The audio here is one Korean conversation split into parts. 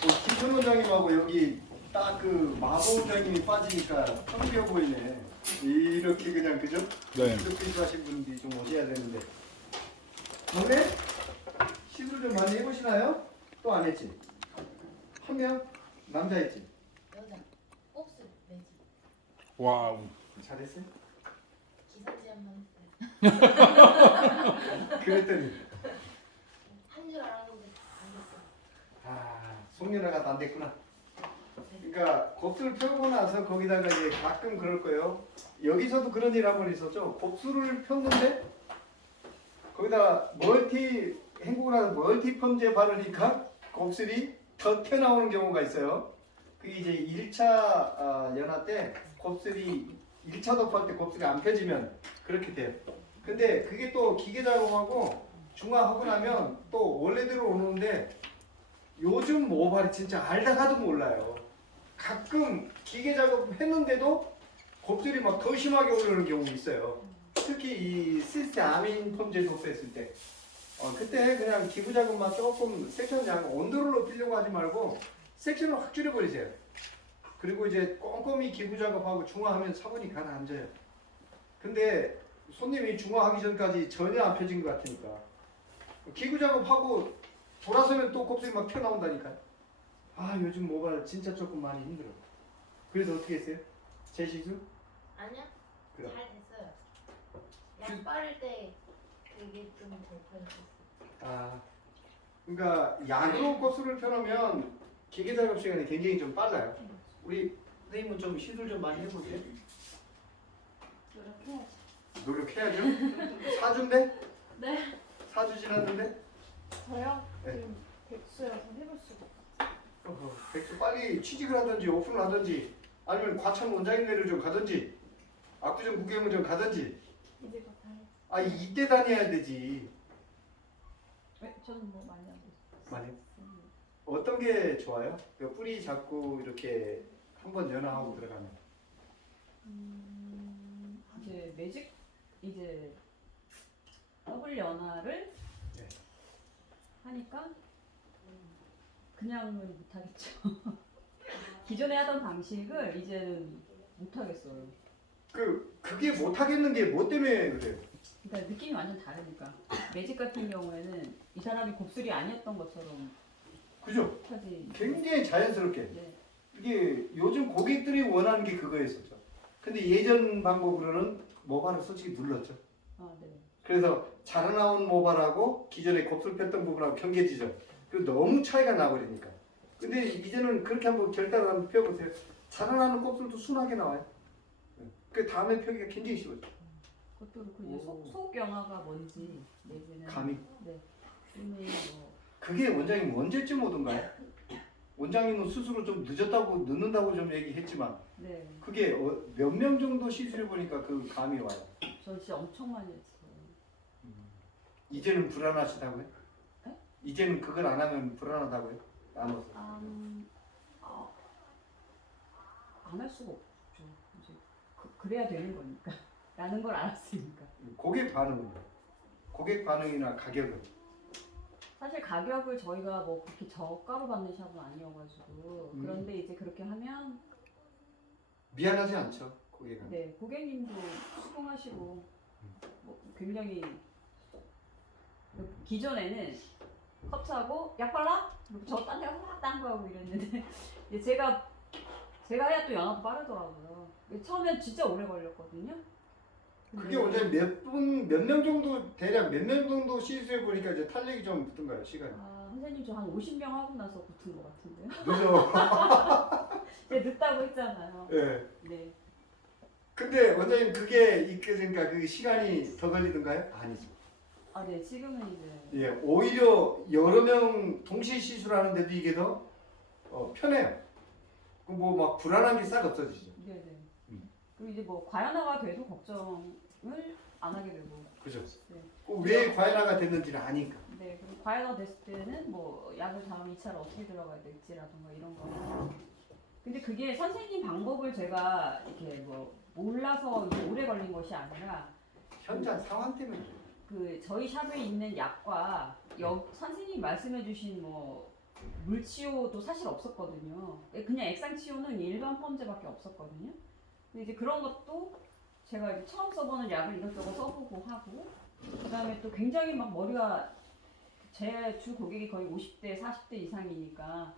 김천 원장님하고 여기 딱 그 마보 원장님이 빠지니까 성비어 보이네. 이렇게 그냥 그죠? 네. 기독교 하신 분들이 좀 오셔야 되는데. 너네 시술 좀 많이 해보시나요? 또 안 했지? 한 명? 남자였지? 여자 곱슬 매직 와우. 잘했어요? 기사지 한번 했어요. 그랬더니 한 줄 알았는데 안 됐어요. 아 송윤아가 안 됐구나. 그러니까 곱슬 펴고 나서 거기다가 이제 가끔 그럴 거예요. 여기서도 그런 일 한 번 있었죠. 곱슬을 폈는데 거기다 헹구고 멀티 펌제 바르니까 곱슬이 더 튀어나오는 경우가 있어요. 그게 이제 1차 연화 때 곱슬이 1차 도포할 때 곱슬이 안 펴지면 그렇게 돼요. 근데 그게 또 기계 작업하고 중화하고 나면 또 원래대로 오는데 요즘 모발이 진짜 알다가도 몰라요. 가끔 기계 작업했는데도 곱슬이 막 더 심하게 오르는 경우 있어요. 특히 이 시스템 아민 펌제 도포했을 때 그때 그냥 기부 작업만 조금 섹션 양 온도를 높이려고 하지 말고 섹션을 확 줄여버리세요. 그리고 이제 꼼꼼히 기부 작업하고 중화하면 차분히 가라앉아요. 근데 손님이 중화하기 전까지 전혀 안 펴진 것 같으니까 기부 작업하고 돌아서면 또 곱슬이 막 튀어나온다니까요. 아 요즘 모발 진짜 조금 많이 힘들어. 그래서 어떻게 했어요? 재시술? 아니야? 그럼. 잘 됐어요. 약 바를 때 그게 좀 불편했었어요. 아 그러니까 약으로 곱슬을 펴놓으면 기계 작업 시간이 굉장히 좀 빨라요. 우리 선생님은 좀 시술 좀 많이 해보세요. 노력해야지. 노력해야죠. 사주인데? 네. 사주 지났는데? 저요? 네. 지금 백수여서 해볼 수가 없어요. 백수 빨리 취직을 하든지 오픈을 하든지 아니면 과천 원장님네를 좀 가든지 압구정 구경을 좀 가든지 이제 곧 다해. 아 이때 다녀야 되지. 네, 저는 뭐 많이 하고 있어요. 많이? 어떤 게 좋아요? 그 뿌리 잡고 이렇게 한번 연화하고 들어가면 이제 매직 이제 더블 연화를 네. 하니까 그냥은 못하겠죠. 기존에 하던 방식을 이제는 못하겠어요. 그게 못하겠는 게 뭐 때문에 그래요? 그러니까 느낌이 완전 다르니까 매직 같은 경우에는 이 사람이 곱슬이 아니었던 것처럼 그죠? 펴지. 굉장히 자연스럽게 네. 이게 요즘 고객들이 원하는 게 그거였었죠. 근데 예전 방법으로는 모발을 솔직히 눌렀죠. 아, 네. 그래서 자라나온 모발하고 기존에 곱슬 폈던 부분하고 경계지죠. 그리고 너무 차이가 나버리니까. 근데 이제는 그렇게 한번 결단을 한번 펴보세요. 자라나는 곱슬도 순하게 나와요. 그 다음에 펴기가 굉장히 쉬워요. 그것도 그렇고 이제 오. 속 연화가 뭔지 내지는 감이. 네. 이미 뭐 그게 원장님 언제쯤 오던가요? 원장님은 스스로 좀 늦는다고 좀 얘기했지만 네. 그게 몇 명 정도 시술해 보니까 그 감이 와요. 저 진짜 엄청 많이 했어요. 이제는 불안하시다고요? 네? 이제는 그걸 안 하면 불안하다고요? 나눠서. 안 할 수가 없죠. 이제 그래야 되는 거니까. 라는 걸 알았으니까. 고객 반응은? 고객 반응이나 가격은? 사실 가격을 저희가 뭐 그렇게 저가로 받는 샵은 아니어가지고 그런데 이제 그렇게 하면 미안하지 않죠, 고객은? 네 고객님도 수긍하시고 뭐 굉장히 기존에는 컵 사고 약 발라? 저 딴 데가 막 딴거하고 이랬는데 이제 제가 해야 또 연화도 빠르더라고요. 처음엔 진짜 오래 걸렸거든요. 그게 원장님 몇 명 정도, 대략 몇 명 정도 시술해 보니까 이제 탄력이 좀 붙은가요, 시간이? 선생님 저 한 50명 하고 나서 붙은 것 같은데요. 늦어. 제가 늦다고 했잖아요. 예. 네. 근데 원장님 그게 있으니까 그 시간이 더 걸리던가요? 아니죠. 아, 네. 지금은 이제 예, 오히려 여러 명 동시에 시술하는데도 이게 더 편해요. 뭐 막 불안한 게 싹 없어지죠. 네네. 음. 그리고 이제 뭐 과연화가 돼도 걱정을 안 하게 되고. 그죠? 네. 왜 과연화가 됐는지를 아니까. 네. 그리고 과연화 됐을 때는 뭐 약을 다음 2차를 어떻게 들어가야 될지라든가 이런 거. 근데 그게 선생님 방법을 제가 이렇게 뭐 몰라서 이제 오래 걸린 것이 아니라 현장 상황 때문에. 그 저희 샵에 있는 약과 선생님이 말씀해주신 뭐 물치료도 사실 없었거든요. 그냥 액상치료는 일반 펌제밖에 없었거든요. 근데 이제 그런 것도 제가 이제 처음 써보는 약을 이것저것 써보고 하고, 그다음에 또 굉장히 막 머리가 제 주 고객이 거의 50대, 40대 이상이니까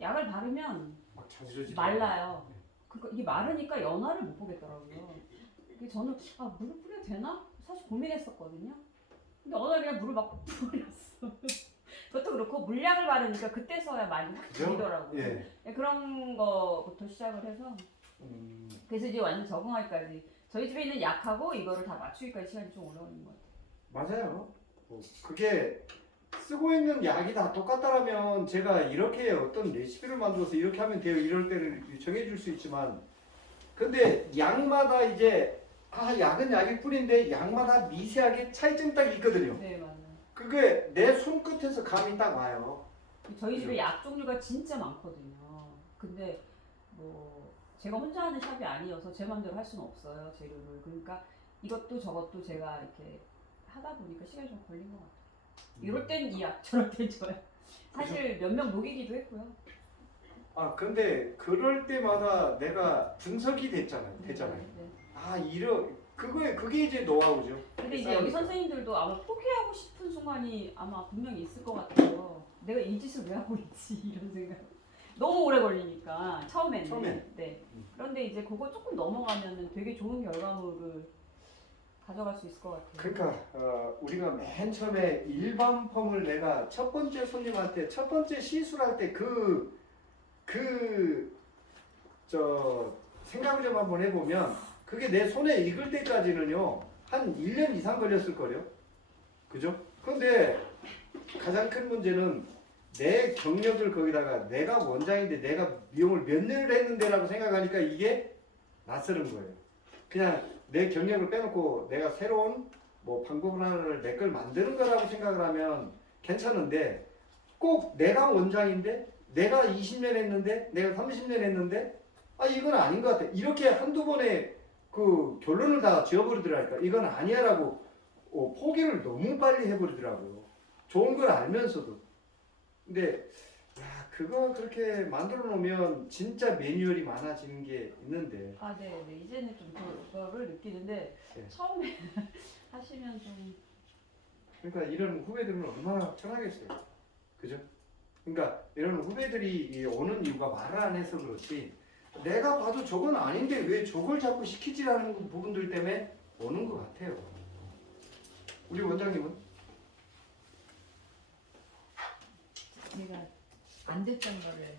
약을 바르면 막 자지러지. 말라요. 그러니까 이게 마르니까 연화를 못 보겠더라고요. 그게 저는 물을 뿌려도 되나? 사실 고민했었거든요. 근데 어느 날 그냥 물을 막 뿌렸어. 그것도 그렇고 물약을 바르니까 그때서야 많이 확 그죠? 줄이더라고요. 예. 그런 거부터 시작을 해서 그래서 이제 완전 적응하기까지 저희 집에 있는 약하고 이거를 다 맞추기까지 시간이 좀 오래 걸린 것 같아요. 맞아요. 그게 쓰고 있는 약이 다 똑같다라면 제가 이렇게 어떤 레시피를 만들어서 이렇게 하면 돼요. 이럴 때를 정해줄 수 있지만, 근데 약마다 이제 약은 약일 뿐인데 약마다 미세하게 차이점이 딱 있거든요. 네, 맞아요. 그게 내 손끝에서 감이 딱 와요. 저희 집에 약 종류가 진짜 많거든요. 근데 뭐 제가 혼자 하는 샵이 아니어서 제 마음대로 할 수는 없어요, 재료를. 그러니까 이것도 저것도 제가 이렇게 하다 보니까 시간이 좀 걸린 것 같아요. 이럴 땐 이 약, 저럴 땐 저 약. 사실 몇 명 녹이기도 했고요. 근데 그럴 때마다 내가 분석이 되잖아요. 네. 그게 이제 노하우죠. 근데 이제 여기 선생님들도 아마 포기하고 싶은 순간이 아마 분명히 있을 것 같아요. 내가 이 짓을 왜 하고 있지 이런 생각. 너무 오래 걸리니까 처음에는. 네. 그런데 이제 그거 조금 넘어가면은 되게 좋은 결과물을 가져갈 수 있을 것 같아요. 그러니까 우리가 맨 처음에 일반 펌을 내가 첫 번째 손님한테 첫 번째 시술할 때 생각을 좀 한번 해보면 그게 내 손에 익을 때까지는요 한 1년 이상 걸렸을 거예요. 그죠? 근데 가장 큰 문제는 내 경력을 거기다가 내가 원장인데 내가 미용을 몇 년을 했는데라고 생각하니까 이게 낯설은 거예요. 그냥 내 경력을 빼놓고 내가 새로운 뭐 방법 하나를 내 걸 만드는 거라고 생각을 하면 괜찮은데, 꼭 내가 원장인데 내가 20년 했는데 내가 30년 했는데 이건 아닌 것 같아. 이렇게 한두 번에 그 결론을 다 지어버리더라니까. 이건 아니야라고 포기를 너무 빨리 해버리더라고요. 좋은 걸 알면서도. 근데 그거 그렇게 만들어 놓으면 진짜 매뉴얼이 많아지는 게 있는데. 네. 이제는 좀 그거를 느끼는데 네. 처음에 하시면 좀. 그러니까 이런 후배들은 얼마나 편하겠어요. 그죠? 그러니까 이런 후배들이 오는 이유가 말을 안 해서 그렇지, 내가 봐도 저건 아닌데 왜 저걸 자꾸 시키지라는 부분들 때문에 오는 것 같아요. 우리 원장님은? 제가 안 됐던 거를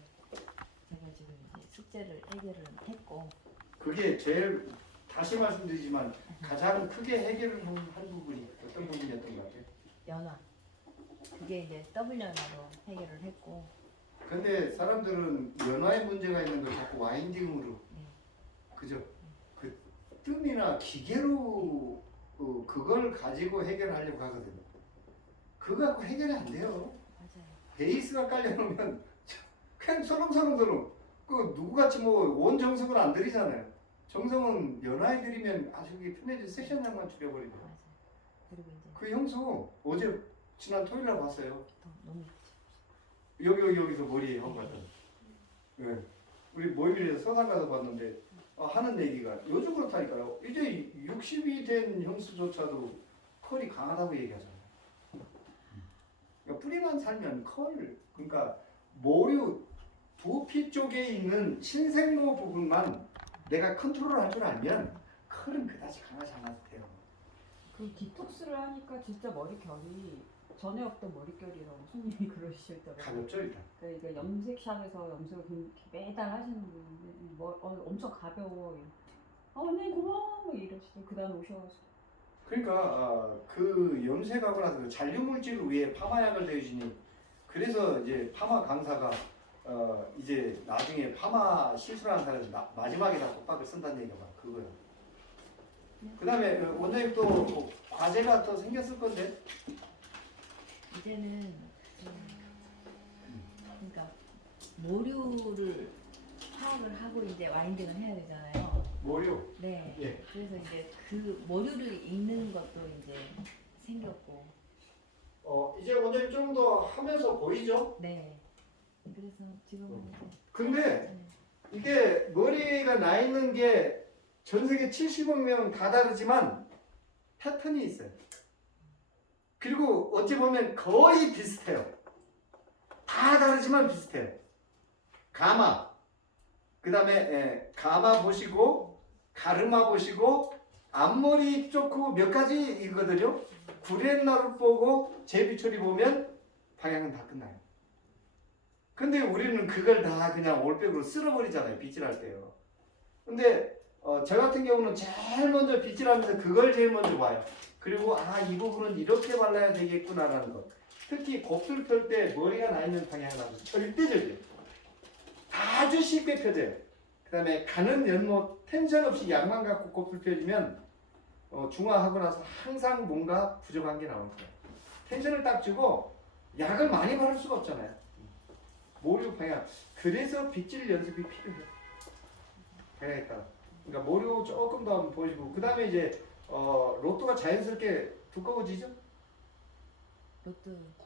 제가 지금 이제 숙제를 해결을 했고, 그게 제일, 다시 말씀드리지만 가장 크게 해결을 한 부분이 어떤 부분이었던 것 같아요? 연화. 그게 이제 W연화로 해결을 했고. 근데 사람들은 연화에 문제가 있는 걸 자꾸 와인딩으로, 네. 그죠? 그 뜸이나 기계로 그걸 가지고 해결하려고 하거든요. 그거 갖고 해결이 안 돼요. 맞아요. 베이스가 깔려놓으면 그냥 서렁서렁. 그 누구같이 뭐 온 정성을 안 들이잖아요. 정성은 연화에 들이면 아주 편해져. 섹션량만 줄여버리고. 맞아요. 그리고 이제 그 형수 어제 지난 토요일날 봤어요. 너무 여기서 머리 하고 갔잖아. 네. 우리 모임에서 서산 가서 봤는데 하는 얘기가 요즘 그렇다니까요. 이제 60이 된 형수조차도 컬이 강하다고 얘기하잖아요. 그러니까 뿌리만 살면 그러니까 모류 두피 쪽에 있는 신생모 부분만 내가 컨트롤할 줄 알면 컬은 그다지 강하지 않아도 돼요. 그 디톡스를 하니까 진짜 머릿결이 전에 없던 머릿결이라고 손님이 그러시더라고요. 가볍죠 일단. 그러니까 염색샵에서 염색을 매달 하시는 분인데 엄청 가벼워. 원장님 고마워 이러시더라고요. 그 다음에 오셔가지고. 그러니까 그 염색하고 나서 잔류물질 위에 파마약을 대주시니, 그래서 이제 파마 강사가 이제 나중에 파마 실수하는 사람은 마지막에 다 독박을 쓴다는 얘기가 막 그거예요. 그 다음에 원장님 또 과제가 또 생겼을 건데. 이제는 그러니까 모류를 파악을 하고 이제 와인딩을 해야 되잖아요. 모류. 네. 예. 그래서 이제 그 모류를 읽는 것도 이제 생겼고. 이제 원장님 좀 더 하면서 보이죠? 네. 그래서 지금은 이제 근데 네. 이게 머리가 나 있는 게 전 세계 70억 명 다 다르지만 패턴이 있어요. 그리고 어찌 보면 거의 비슷해요. 다 다르지만 비슷해요. 가마, 그 다음에 가마 보시고 가르마 보시고 앞머리 쪽고 몇 가지이거든요. 구렛나루 보고 제비초리 보면 방향은 다 끝나요. 근데 우리는 그걸 다 그냥 올백으로 쓸어버리잖아요. 빗질할 때요. 근데 저 같은 경우는 제일 먼저 빗질하면서 그걸 제일 먼저 봐요. 그리고 이 부분은 이렇게 발라야 되겠구나라는 것. 특히 곱슬 펼 때 머리가 나 있는 방향을 하면서 절대적이에요. 아주 쉽게 펴져요. 그 다음에 가는 연못 텐션 없이 약만 갖고 곱슬 펴지면 중화하고 나서 항상 뭔가 부족한 게 나올 거예요. 텐션을 딱 주고 약을 많이 바를 수가 없잖아요. 모류 방향. 그래서 빗질 연습이 필요해요. 방향에 따라. 그러니까 모류 조금 더 한번 보시고 그 다음에 이제 로또가 자연스럽게 두꺼워지죠?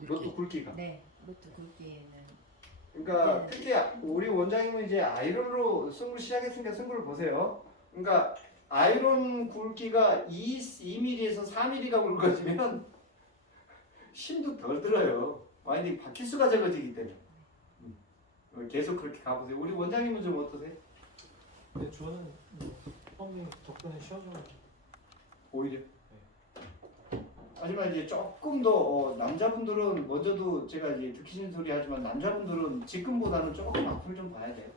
로또 굵기가. 네, 로또 굵기에는 그러니까 네. 특히 우리 원장님은 이제 아이론으로 승부를 시작했으니까 승부를 보세요. 그러니까 아이론 굵기가 2mm에서 4mm가 굵어지면 힘도 덜 들어요. 와인딩 바퀴수가 적어지기 때문에. 계속 그렇게 가보세요. 우리 원장님은 좀 어떠세요? 근데 저는 형님 덕분에 쉬어줘가지고 오히려. 하지만 이제 조금 더 남자분들은 먼저도 제가 이제 듣기 싫은 소리 하지만 남자분들은 지금보다는 조금 앞을 좀 봐야 돼요.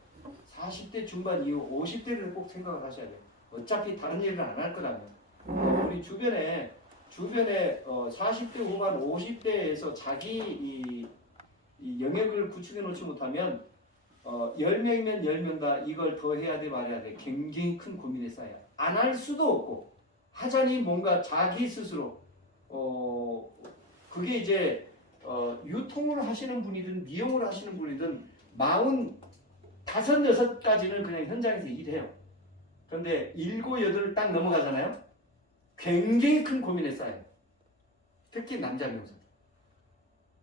40대 중반 이후 50대를 꼭 생각을 하셔야 돼요. 어차피 다른 일을 안 할 거라면. 우리 주변에 40대 후반 50대에서 자기 이 영역을 구축해 놓지 못하면 10명이면 10명 다 이걸 더 해야 돼 말해야 돼 굉장히 큰 고민에 쌓여요. 안 할 수도 없고 하자니 뭔가 자기 스스로 그게 이제 유통을 하시는 분이든 미용을 하시는 분이든 45, 6까지는 그냥 현장에서 일해요. 그런데 7, 8을 딱 넘어가잖아요. 굉장히 큰 고민에 쌓여요. 특히 남자 미용사.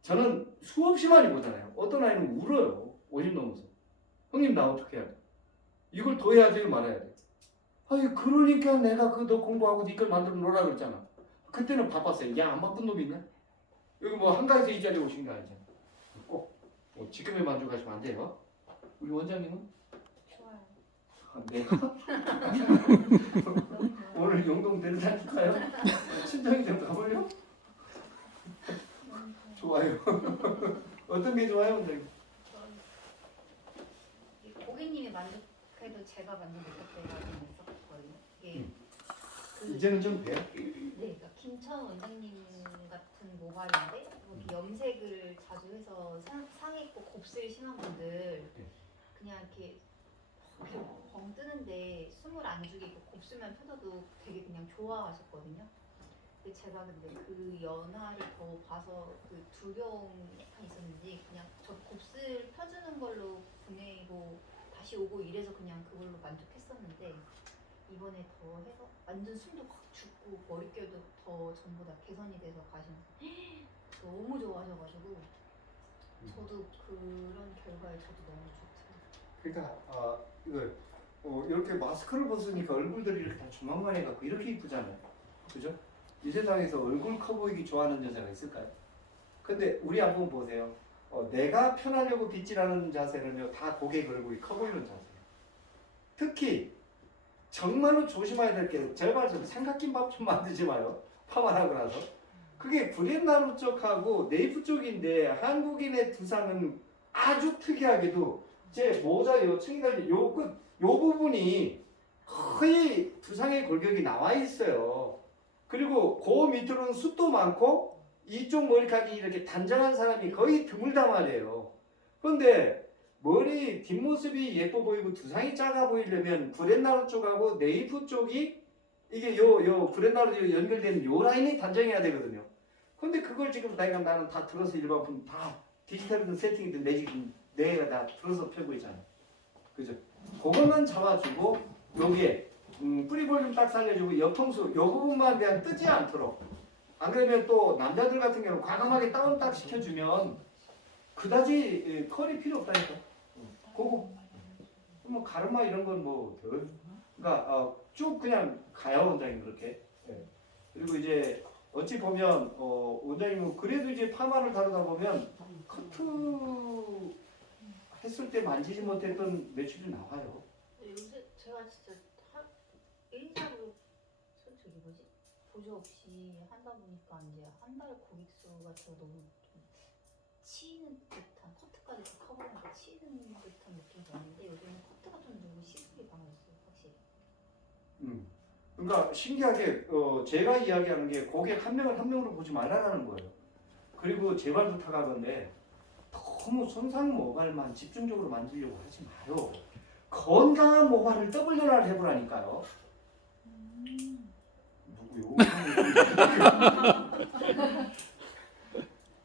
저는 수없이 많이 보잖아요. 어떤 아이는 울어요. 50 넘어서. 형님 나 어떻게 해야 돼? 이걸 더 해야 돼요? 말아야 돼? 아니 그러니까 내가 너 공부하고 네 걸 만들어 놓으라 그랬잖아. 그때는 바빴어요. 야 안 바쁜 놈이 있나? 여기 뭐 한가해서 이 자리에 오신 거 아니잖아. 꼭 지금에 만족하시면 안 돼요. 우리 원장님은? 좋아요. 네. 오늘 영동 데려다닐까요? 친정이 좀 가볼려? 좋아요. 어떤 게 좋아요, 원장님? 고객님이 만족해도 제가 만족 못할 때가 좀 있었거든요. 이게 이제는 좀 돼요? 네, 그러니까 김천 원장님 같은 모발인데 이렇게 염색을 자주 해서 상해 있고 곱슬 심한 분들 그냥 이렇게 벙 뜨는데 숨을 안 죽이고 곱슬만 펴도 되게 그냥 좋아하셨거든요. 근데 제가 그 연화를 더 봐서 그 두려움이 약간 있었는지 그냥 저 곱슬 펴주는 걸로 보내고 다시 오고 이래서 그냥 그걸로 만족했었는데 이번에 더 해서 완전 숨도 확 죽고 머릿결도 더 전부 다 개선이 돼서 가시면서 너무 좋아하셔가지고 저도 그런 결과에 저도 너무 좋더라고요. 그러니까 이거 이렇게 마스크를 벗으니까 얼굴들이 이렇게 다 조망만해갖고 이렇게 이쁘잖아요. 그죠? 이 세상에서 얼굴 커 보이기 좋아하는 여자가 있을까요? 근데 우리 한번 보세요. 내가 편하려고 빗질하는 자세는요 다 고개 걸고 커 보이는 자세예요. 특히 정말로 조심해야 될 게 제가 말했잖아요. 삼각김밥 좀 만들지 마요. 파마하고 나서. 그게 구렛나루 쪽하고 네이프 쪽인데 한국인의 두상은 아주 특이하게도 제 모자 요 층이 달린 요 부분이 거의 두상의 골격이 나와 있어요. 그리고 그 밑으로는 숱도 많고 이쪽 머리카락이 이렇게 단정한 사람이 거의 드물단 말이에요. 그런데 머리 뒷모습이 예뻐 보이고 두상이 작아 보이려면 구렛나루 쪽하고 네이프 쪽이 이게 요 구렛나루 연결되는 요 라인이 단정해야 되거든요. 근데 그걸 지금 나는 다 들어서 일반품 다 디지털이든 세팅이든 내가 다 들어서 펴고 있잖아. 그죠? 그것만 잡아주고 여기에 뿌리 볼륨 딱 살려주고 옆통수 요 부분만 그냥 뜨지 않도록. 안 그러면 또 남자들 같은 경우는 과감하게 다운 딱 시켜주면 그다지 컬이 필요 없다니까. 그거 뭐 가르마 이런 건 뭐 그러니까 쭉 그냥 가요 원장님 그렇게. 예. 그리고 이제 어찌 보면 원장님은 그래도 이제 파마를 다루다 보면 커트 했을 때 만지지 못했던 매출이 나와요. 요새 제가 진짜 1인자로 저기 뭐지? 보조 없이 하다 보니까 이제 한 달 고객 수가 저 너무 좀 치이는 듯한 커트까지 다 커버하니까 치이는 듯한 느낌이 나는데 요즘은 커트가 좀 너무 시술이 많았어요 확실히. 그러니까 신기하게 제가 이야기하는 게 고객 한 명을 한 명으로 보지 말라라는 거예요. 그리고 제발 부탁하건데 너무 손상 모발만 집중적으로 만지려고 하지 마요. 건강한 모발을 더블 연화를 해보라니까요. 누구요?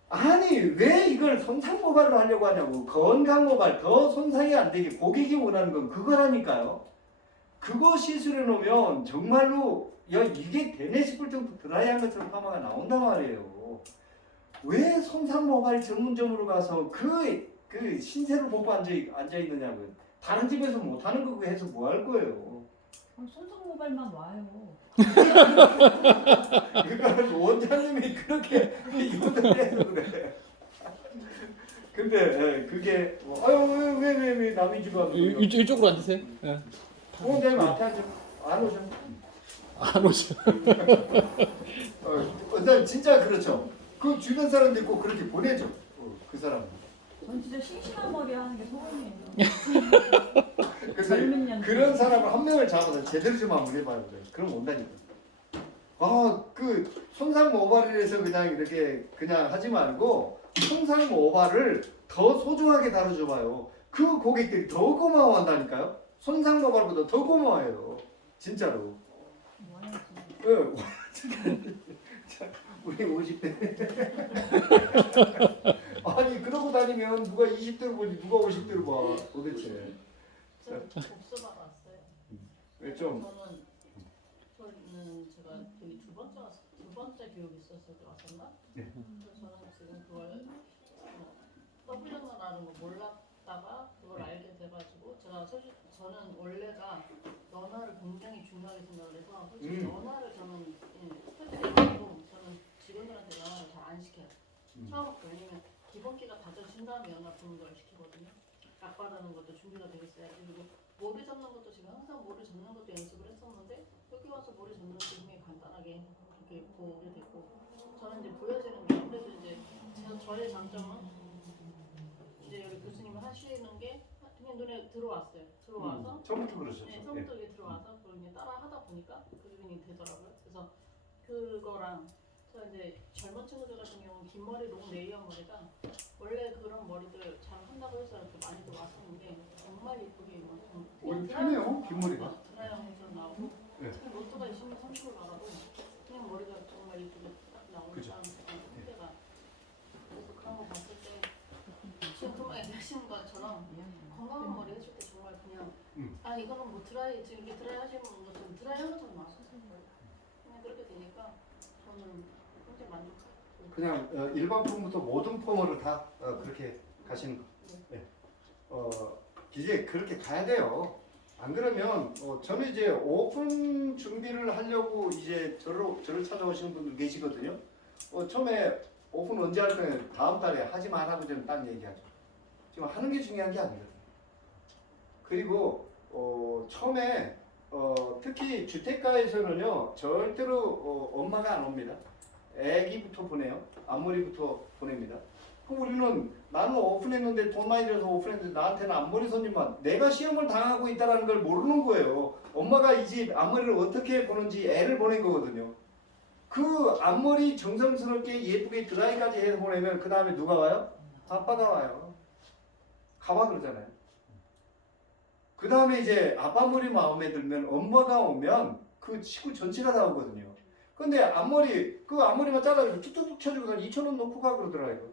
아니 왜 이걸 손상 모발을 하려고 하냐고. 건강 모발 더 손상이 안 되게 고객이 원하는 건 그거라니까요. 그거 시술해 놓으면 정말로 야 이게 되네 싶을 정도 드라이한 것처럼 파마가 나온단 말이에요. 왜 손상 모발 전문점으로 가서 그 신세로 보고 앉아 있느냐고요. 다른 집에서 못 하는 거 해서 뭐 할 거예요. 손성 모발만 와요. 그러니까 원장님이 그렇게 이혼을 해서 그래. 근데 그게 아유 왜 남의 집 와서 이쪽으로 앉으세요. 예. 원장님 앞에 앉아 안 오셔. 안 오셔. 원장님 진짜 그렇죠. 그 주변 사람들 꼭 그렇게 보내죠. 그 사람. 전 진짜 싱싱한 머리 하는 게 소원이에요. 그래서 젊은 년들. 그런 사람을 한 명을 잡아서 제대로 좀 한번 해봐요. 그럼 온다니까. 그 손상 모발을 해서 그냥 이렇게 그냥 하지 말고 손상 모발을 더 소중하게 다뤄줘봐요. 그 고객들이 더 고마워한다니까요. 손상 모발보다 더 고마워해요. 진짜로. 우리 50대. 아니 그러고 다니면 누가 20대로 보지 누가 50대로 봐 도대체. 저는 곱슬 받았어요. 왜 좀. 저는 제가 여기 두 번째 교육 있었을 때 왔었나? 네. 그래서 저는 지금 그걸 WNR라는 거 몰랐다가 그걸 알게 돼가지고 제가 솔직히 저는 원래가 연화를 굉장히 중요하게 생각을 해서 솔직히 연화를 저는 스태프들도 저는 직원들한테 연화를 잘 안 시켜요. 처음부터. 왜냐면 기본기가 다져진 다음에 연화 보는 걸 시키거든요. 각 바르는 것도 준비가 되어 있어야지. 그리고 머리 잡는 것도 지금 항상 머리 잡는 것도 연습을 했었는데 여기 와서 머리 잡는 게 굉장히 간단하게 이렇게 보게 됐고 저는 이제 보여지는 게 아무래도 이제 저의 장점은 이제 여기 교수님이 하시는 게 그냥 눈에 들어왔어요. 들어와서 처음부터 그러셨죠. 네, 처음부터 이게 들어와서 그걸 그냥 따라 하다 보니까 그게 되더라고요. 그래서 그거랑 저 이제 젊은 친구들 같은 경우는 긴 머리 롱 레이어 머리가 원래 그런 머리들 잘 한다고 해서 이렇게 많이들 왔었는데 정말 예쁘게 오히려 편해요 긴 머리가. 드라이형처럼 나오고 네. 특히 로또가 20년 30을 나가도 그냥 머리가 정말 예쁘게 딱 나오니까 그죠. 상태가 그래서 그런 거 봤을 때 지금 금방 얘기하시는 것처럼 건강한 머리 해줄 때 정말 그냥 이거는 뭐 드라이 지금 이게 드라이 하시는 것처럼 드라이 하는 것처럼 나왔어요. 그냥 그렇게 되니까 저는 굉장히 만족해요. 그냥 일반 폼부터 모든 폼으로 다 그렇게 가시는 거. 네. 이제 그렇게 가야 돼요. 안 그러면 저는 이제 오픈 준비를 하려고 이제 저를 찾아오시는 분들 계시거든요. 처음에 오픈 언제 할 거예요? 다음 달에 하지 말라고 저는 딱 얘기하죠. 지금 하는 게 중요한 게 아니거든요. 그리고 처음에 특히 주택가에서는요 절대로 엄마가 안 옵니다. 애기부터 보내요. 앞머리부터 보냅니다. 그럼 우리는 나는 오픈했는데 돈 많이 들여서 오픈했는데 나한테는 앞머리 손님만 내가 시험을 당하고 있다는 걸 모르는 거예요. 엄마가 이 집 앞머리를 어떻게 보는지 애를 보낸 거거든요. 그 앞머리 정성스럽게 예쁘게 드라이까지 해서 보내면 그 다음에 누가 와요? 아빠가 와요. 가봐 그러잖아요. 그 다음에 이제 아빠 머리 마음에 들면 엄마가 오면 그 식구 전체가 다 오거든요. 근데 그 앞머리만 잘라서 툭툭툭 쳐주고서 2,000원 넣고 가 그러더라고요.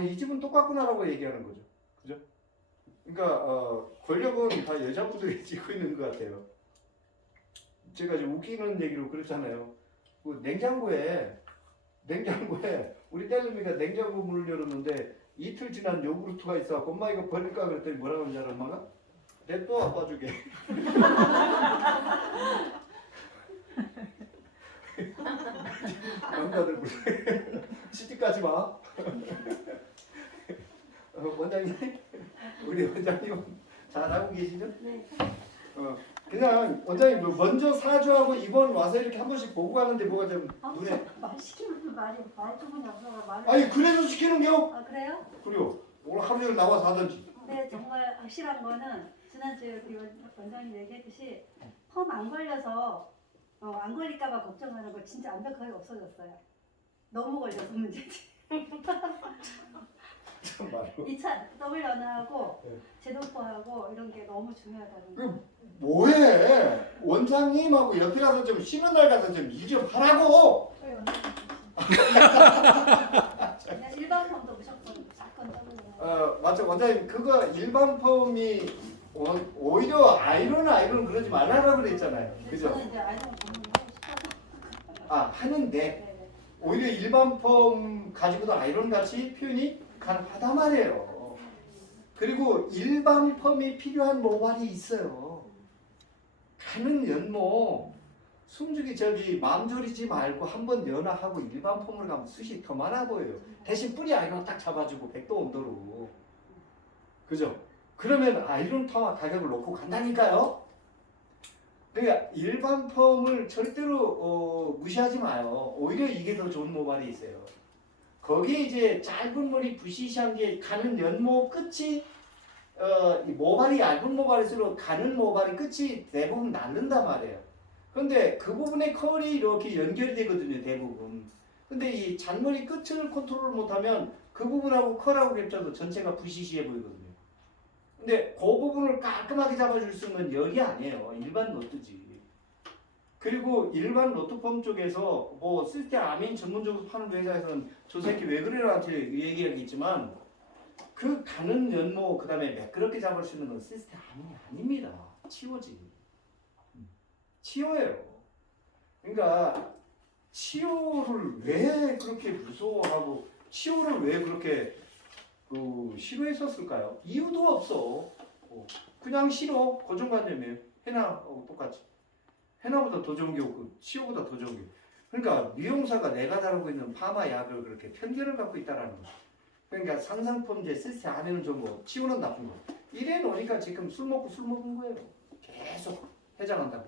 이 집은 똑같구나라고 얘기하는 거죠. 그죠? 그러니까 권력은 다 여자분들이 쥐고 있는 것 같아요. 제가 지금 웃기는 얘기로 그랬잖아요. 그 냉장고에 우리 딸내미가 냉장고 문을 열었는데 이틀 지난 요구르트가 있어갖고 엄마 이거 버릴까 그랬더니 뭐라고 하는지 알아 엄마가? 냅둬 아빠 주게. 남자들 그래. 시집가지 마. 원장님, 우리 원장님 잘하고 계시죠? 네. 그냥 원장님 먼저 사주하고 이번 와서 이렇게 한 번씩 보고 가는데 뭐가 좀 눈에. 말 시키면 말투분이 없어서 말을. 아니 그래도 시키는겨? 아 그래요? 그래요. 오늘 하루 종일 나와서 하든지. 네 정말 확실한 거는 지난주에 우리 원장님 얘기했듯이 펌 안 걸려서 안 걸릴까봐 걱정하는 거 진짜 완벽하게 없어졌어요. 너무 걸려서 문제지. 참말로. 2차 더블 연화하고 네. 제도포하고 이런 게 너무 중요하다는 거. 그 뭐해? 원장님하고 옆에 가서 좀 쉬는 날 가서 좀 일 좀 하라고. 그냥 일반 펌도 무조건 더블 연화. 맞죠 원장님 그거 일반 펌이 오히려 아이론 그러지 말라고 그랬잖아요. 그죠? 저는 이제 아이돌 보는 거 싶어서. 하는데 네네. 오히려 일반 펌 가지고도 아이론 같이 표현이 가능하단 말이에요. 그리고 일반 펌이 필요한 모발이 있어요. 가는 연모 숨죽이 저기 마음 졸이지 말고 한번 연화하고 일반 펌을 가면 숱이 더 많아 보여요. 대신 뿌리 아이론 딱 잡아주고 100도 온도로. 그죠? 그러면 아이론 파마 가격을 놓고 간다니까요. 그러니까 일반 펌을 절대로 무시하지 마요. 오히려 이게 더 좋은 모발이 있어요. 거기에 이제 짧은 머리 부시시한 게 가는 연모 끝이 이 모발이 얇은 모발일수록 가는 모발이 끝이 대부분 낫는단 말이에요. 근데 그 부분에 컬이 이렇게 연결이 되거든요, 대부분. 근데 이 잔머리 끝을 컨트롤 못하면 그 부분하고 컬하고 겹쳐서 전체가 부시시해 보이거든요. 근데 그 부분을 깔끔하게 잡아줄 수 있는 열이 아니에요. 일반 노트지. 그리고 일반 노트펌 쪽에서 뭐 시스템 아민 전문적으로 파는 회사에서는 저 새끼 왜 그래라한테 얘기하겠지만 그 가는 연모 그 다음에 매끄럽게 잡을 수 있는 건 시스템 아민이 아닙니다. 치워지. 치워예요. 그러니까 치료를 왜 그렇게 무서워하고 치료를 왜 그렇게 싫어했었을까요? 이유도 없어. 그냥 싫어. 고정관념이에요. 해나 똑같이. 해나보다 더 좋은 게 없고 치료보다 더 좋은 게. 그러니까 미용사가 내가 다루고 있는 파마 약을 그렇게 편견을 갖고 있다라는 거죠. 그러니까 상상품제 시스템 안에는 좋은 거, 치료는 나쁜 거. 이래 놓으니까 지금 술 먹고 술 먹은 거예요. 계속 해장한다고.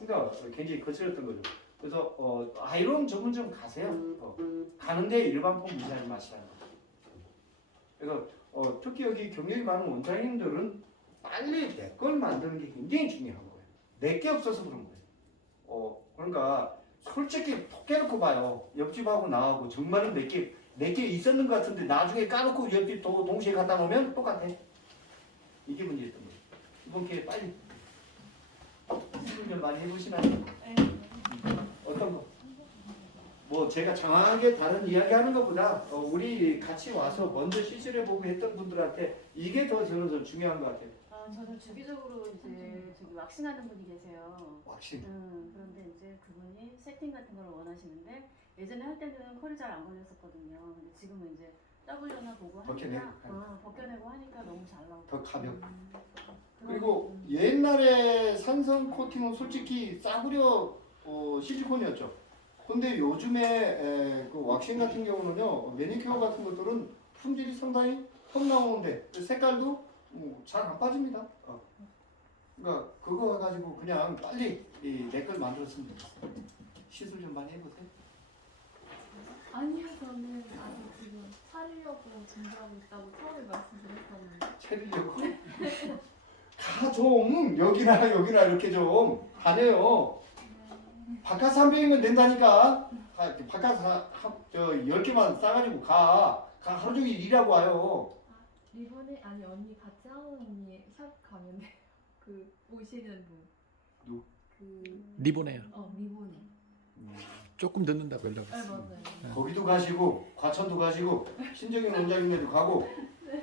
그러니까 굉장히 거칠었던 거죠. 그래서 아이론 전문점 가세요. 가는데 일반 펌 무시하지 마시라는 거. 그래서 특히 여기 경력이 많은 원장님들은 빨리 내 걸 만드는 게 굉장히 중요한 거예요. 내 게 없어서 그런 거예요. 그러니까 솔직히 톡 깨놓고 봐요. 옆집하고 나하고 정말은 내게 있었는 것 같은데 나중에 까놓고 옆집 동시에 갖다 놓으면 똑같아. 이게 문제였던 거예요. 이번 기회에 빨리 시술 많이 해보시나요? 어떤 거? 뭐 제가 장황하게 다른 이야기하는 것보다 우리 같이 와서 먼저 시술해보고 했던 분들한테 이게 더 저는 더 중요한 것 같아요. 저는 주기적으로 이제 저기 왁싱하는 분이 계세요. 왁싱. 그런데 이제 그분이 세팅 같은 걸 원하시는데 예전에 할 때는 컬이 잘 안 걸렸었거든요. 근데 지금은 이제 W나 보고 하니까 벗겨내고 하니까 너무 잘 나오고 더 가볍고. 그리고 옛날에 산성 코팅은 솔직히 싸구려 실리콘이었죠. 근데 요즘에 그 왁싱 같은 경우는요, 매니큐어 같은 것들은 품질이 상당히 top 나오는데 색깔도 잘 안 빠집니다. 그러니까 그거 가지고 그냥 빨리 내 걸 만들었으면 좋겠어요. 시술 좀 많이 해보세요. 아니요, 저는 아직 지금 차리려고 준비하고 있다고 처음에 말씀드렸었는데. 차리려고? 가 좀 여기나 이렇게 좀 다녀요. 바깥 300이면 된다니까. 바깥 10개만 싸가지고 가 하루 종일 일하고 와요. 리본에 아니 언니 같이 하는 언니 샵 가면 돼요. 그 오시는 분. 누구? 그 리본에요. 리본에. 조금 늦는다고 연락 네 왔어요. 맞아요. 거기도 가시고 과천도 가시고 신정인 원장님네도 가고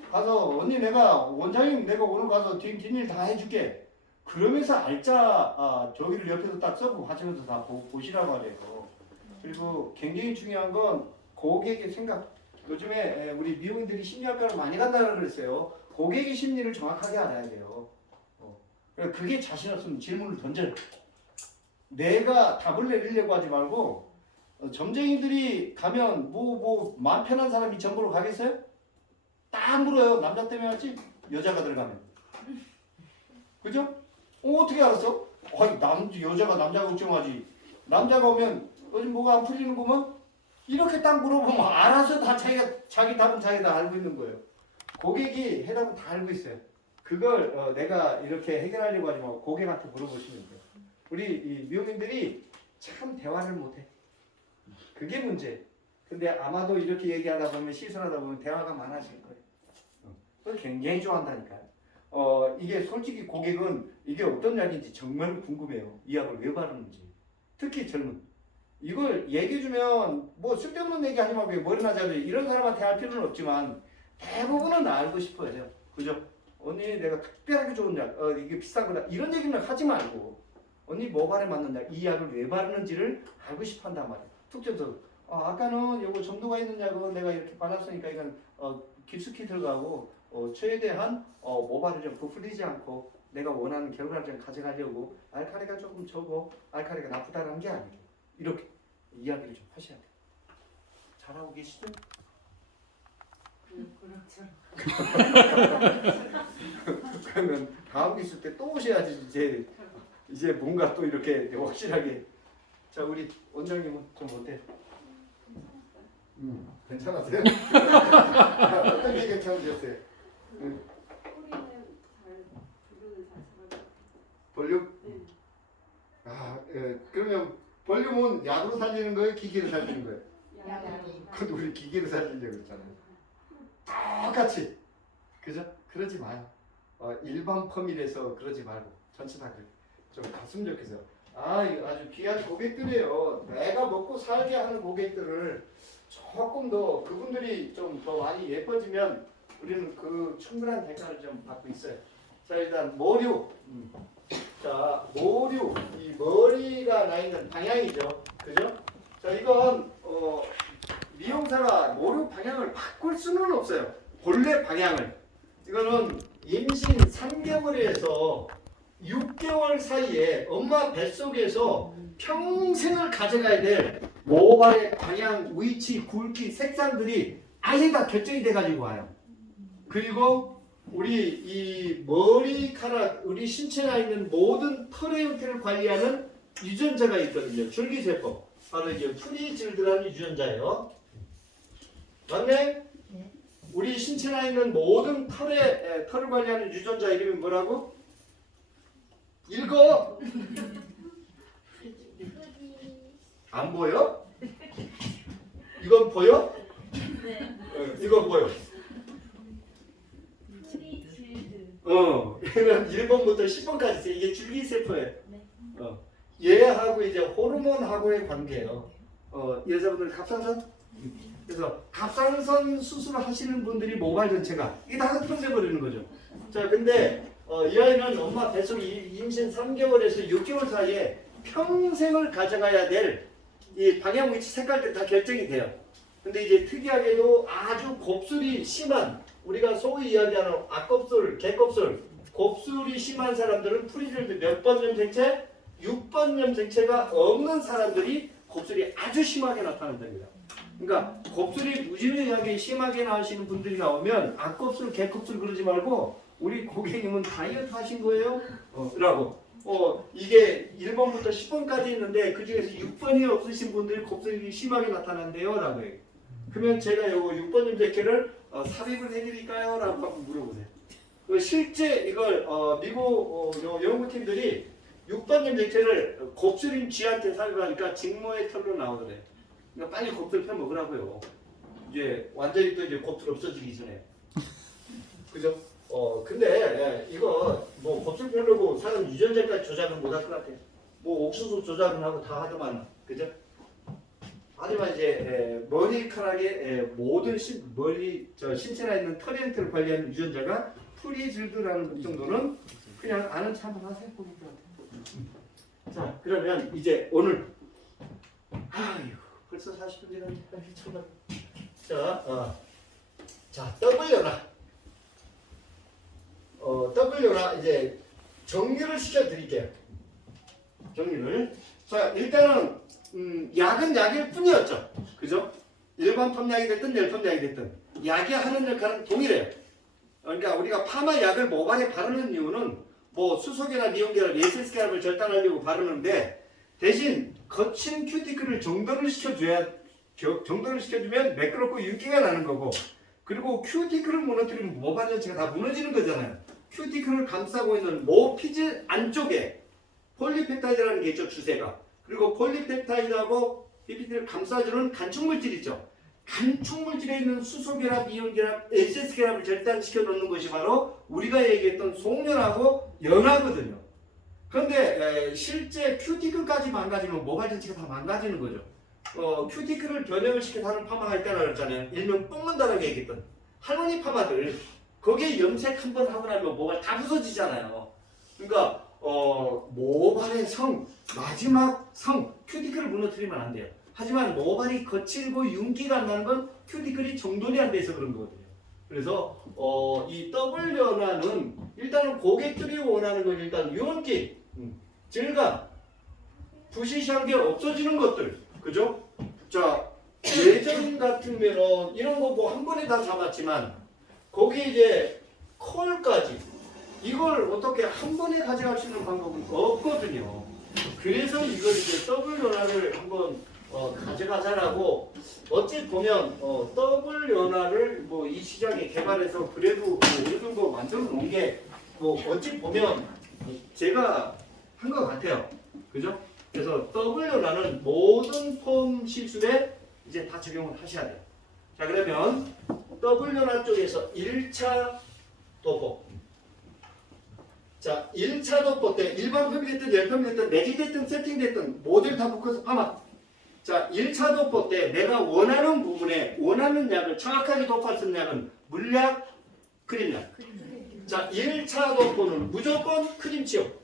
가서 언니 내가 원장님 내가 오늘 가서 뒷일 다 해줄게. 그러면서 알짜 저기를 옆에서 딱 써고 과천에서 다 보시라고 하래요. 그리고 굉장히 중요한 건 고객의 생각 요즘에 우리 미용인들이 심리학과를 많이 간다고 그랬어요. 고객의 심리를 정확하게 알아야 돼요. 그러니까 그게 자신 없으면 질문을 던져요. 내가 답을 내리려고 하지 말고 점쟁이들이 가면 마음 편한 사람이 점 보러 가겠어요? 딱 물어요. 남자 때문에 왔지? 여자가 들어가면. 그죠? 어떻게 알았어? 여자가 남자 걱정하지. 남자가 오면 요즘 뭐가 안 풀리는구먼? 이렇게 딱 물어보면 알아서 다 자기 답은 자기가 알고 있는 거예요. 고객이 해답은 다 알고 있어요. 그걸 내가 이렇게 해결하려고 하지 말고 고객한테 물어보시면 돼요. 우리 이 미용인들이 참 대화를 못해. 그게 문제. 근데 아마도 이렇게 얘기하다 보면 시술하다 보면 대화가 많아질 거예요. 그걸 굉장히 좋아한다니까요. 이게 솔직히 고객은 이게 어떤 약인지 정말 궁금해요. 이 약을 왜 바르는지. 특히 젊은. 이걸 얘기해주면 뭐 쓸데없는 얘기 하지 말고 머리나 잡이 이런 사람한테 할 필요는 없지만 대부분은 알고 싶어요. 그죠? 언니 내가 특별하게 좋은 약, 이게 비싼 거다 이런 얘기는 하지 말고 언니 모발에 맞는 약, 이 약을 왜 바르는지를 알고 싶어 한단 말이에요. 특정적으로 아까는 요거 점도가 있는 약은 내가 이렇게 발랐으니까 이건 깊숙이 들어가고 최대한 모발을 좀 부풀리지 않고 내가 원하는 결과를 좀 가져가려고 알칼리가 조금 적고 알칼리가 나쁘다는 게 아니에요. 이렇게 이야기를 좀 하셔야 돼요. 잘하고 계시죠? 그렇죠. 그러면 다음 있을 때 또 오셔야지 이제 뭔가 또 이렇게 확실하게. 자 우리 원장님은 좀 어때? 괜찮았어요? 어떤 게 괜찮으셨어요? 뿌리는 볼륨을 잘 잡아요. 볼륨? 네. 그러면 볼륨은 약으로 살리는 거예요? 기계로 살리는 거예요? 약이. 그것도 우리 기계로 살리려고 했잖아요. 똑같이. 그죠? 그러지 마요. 일반 펌일에서 그러지 말고 전체 다 그렇게 좀 갔으면 좋겠어요. 이거 아주 귀한 고객들이에요. 내가 먹고 살게 하는 고객들을 조금 더 그분들이 좀 더 많이 예뻐지면 우리는 그 충분한 대가를 좀 받고 있어요. 자 일단 모류. 자 모류. 이 머리가 나 있는 방향이죠. 그죠? 자 이건 미용사가 모류 방향을 바꿀 수는 없어요. 본래 방향을. 이거는 임신 3개월에서 6개월 사이에 엄마 뱃속에서 평생을 가져가야 될 모발의 방향, 위치, 굵기, 색상들이 아예 다 결정이 돼가지고 와요. 그리고 우리 이 머리카락, 우리 신체에 있는 모든 털의 형태를 관리하는 유전자가 있거든요. 줄기세포. 바로 이제 프리질드라는 유전자예요. 맞네? 네. 우리 신체에 있는 모든 털을 관리하는 유전자 이름이 뭐라고? 읽어. 안 보여? 이건 보여? 네. 이건 보여. 얘는 1번부터 10번까지 있어요. 이게 줄기세포예요. 얘하고 이제 호르몬하고의 관계예요. 여자분들 갑상선? 그래서 갑상선 수술을 하시는 분들이 모발 전체가 이게 다 흩어져 버리는 거죠. 자, 근데 이 아이는 엄마 뱃속 임신 3개월에서 6개월 사이에 평생을 가져가야 될 이 방향, 위치, 색깔들이 다 결정이 돼요. 근데 이제 특이하게도 아주 곱슬이 심한, 우리가 소위 이야기하는 악곱슬, 개곱슬, 곱슬이 심한 사람들은 프리질드 몇 번 염색체? 6번 염색체가 없는 사람들이 곱슬이 아주 심하게 나타난답니다. 그러니까 곱슬이 무지무지하게 심하게 나오시는 분들이 나오면 악곱슬, 개곱슬 그러지 말고 우리 고객님은 다이어트 하신 거예요? 라고. 이게 1번부터 10번까지 있는데 그 중에서 6번이 없으신 분들이 곱슬이 심하게 나타난대요. 라고 해요. 그러면 제가 요거 6번 염색체를 삽입을 해드릴까요? 라고 한번 물어보세요. 실제 이걸 미국 연구팀들이 6번 염색체를 곱슬인 쥐한테 삽입하니까 직모의 털로 나오더래요. 그러니까 빨리 곱슬 펴 먹으라고요. 이제 완전히 또 이제 곱슬 없어지기 전에. 그죠? 근데 이거 뭐 곱슬 펴려고 사람 유전자까지 조작은 못할 것 같아요. 뭐 옥수수 조작은 하고 다 하더만, 그죠? 하지만 이제 머리카락의 모든 신체에 있는 털의 형태를 관리하는 유전자가 프리질드라는 정도는 그냥 아는 척만 하세요. 자, 그러면 이제 오늘 벌써 40분 지났네. 자, W나 W나 이제 정리를 시켜드릴게요. 정리를. 자, 일단은 약은 약일 뿐이었죠. 그죠? 일반 펌약이 됐든 열펌약이 됐든 약이 하는 역할은 동일해요. 그러니까 우리가 파마 약을 모발에 바르는 이유는 뭐 수소계나 미온계나 SS계를 절단하려고 바르는데 대신 거친 큐티클을 정돈을 시켜주면 매끄럽고 윤기가 나는 거고, 그리고 큐티클을 무너뜨리면 모발 전체가 다 무너지는 거잖아요. 큐티클을 감싸고 있는 모피질 안쪽에 폴리펩타이드라는 게 있죠, 주세가. 그리고 폴리펩타이드하고 PPT를 감싸주는 간축물질 있죠. 간축물질에 있는 수소결합, 이온결합, SS결합을 절단시켜 놓는 것이 바로 우리가 얘기했던 송연하고 연하거든요. 그런데 실제 큐티클까지 망가지면 모발 전체가 다 망가지는 거죠. 큐티클을 변형을 시켜서 하는 파마가 있다고 그랬잖아요. 일명 뽕는다라고 얘기했던 할머니 파마들, 거기에 염색 한번 하고 나면 모발 다 부서지잖아요. 그러니까 모발의 성, 마지막 성, 큐티클을 무너뜨리면 안 돼요. 하지만 모발이 거칠고 윤기가 안 나는 건 큐티클이 정돈이 안 돼서 그런 거거든요. 그래서 이 더블 연화는 일단은 고객들이 원하는 건 일단 윤기, 질감, 부시시한 게 없어지는 것들, 그죠? 자, 예전 같으면 이런 거 뭐 한 번에 다 잡았지만 거기에 이제 컬까지 이걸 어떻게 한 번에 가져갈 수 있는 방법은 없거든요. 그래서 이걸 이제 더블 연화를 한번 가져가자라고, 어찌 보면 더블 연화를 뭐 이 시장에 개발해서 그래도 어느 정도 만들어 놓은 게 뭐 어찌 보면 제가 한 것 같아요. 그죠? 그래서 더블 연화는 모든 폼 시술에 이제 다 적용을 하셔야 돼요. 자, 그러면 더블 연화 쪽에서 1차 도포. 자, 1차 도포 때 일반 펌이 됐든 열펌이 됐든 매직 됐든 세팅 됐든 모델 다 묶어서 파마. 자, 1차 도포 때 내가 원하는 부분에 원하는 약을 정확하게 도포할 수 있는 약은 물약, 크림약. 자, 1차 도포는 무조건 크림치료.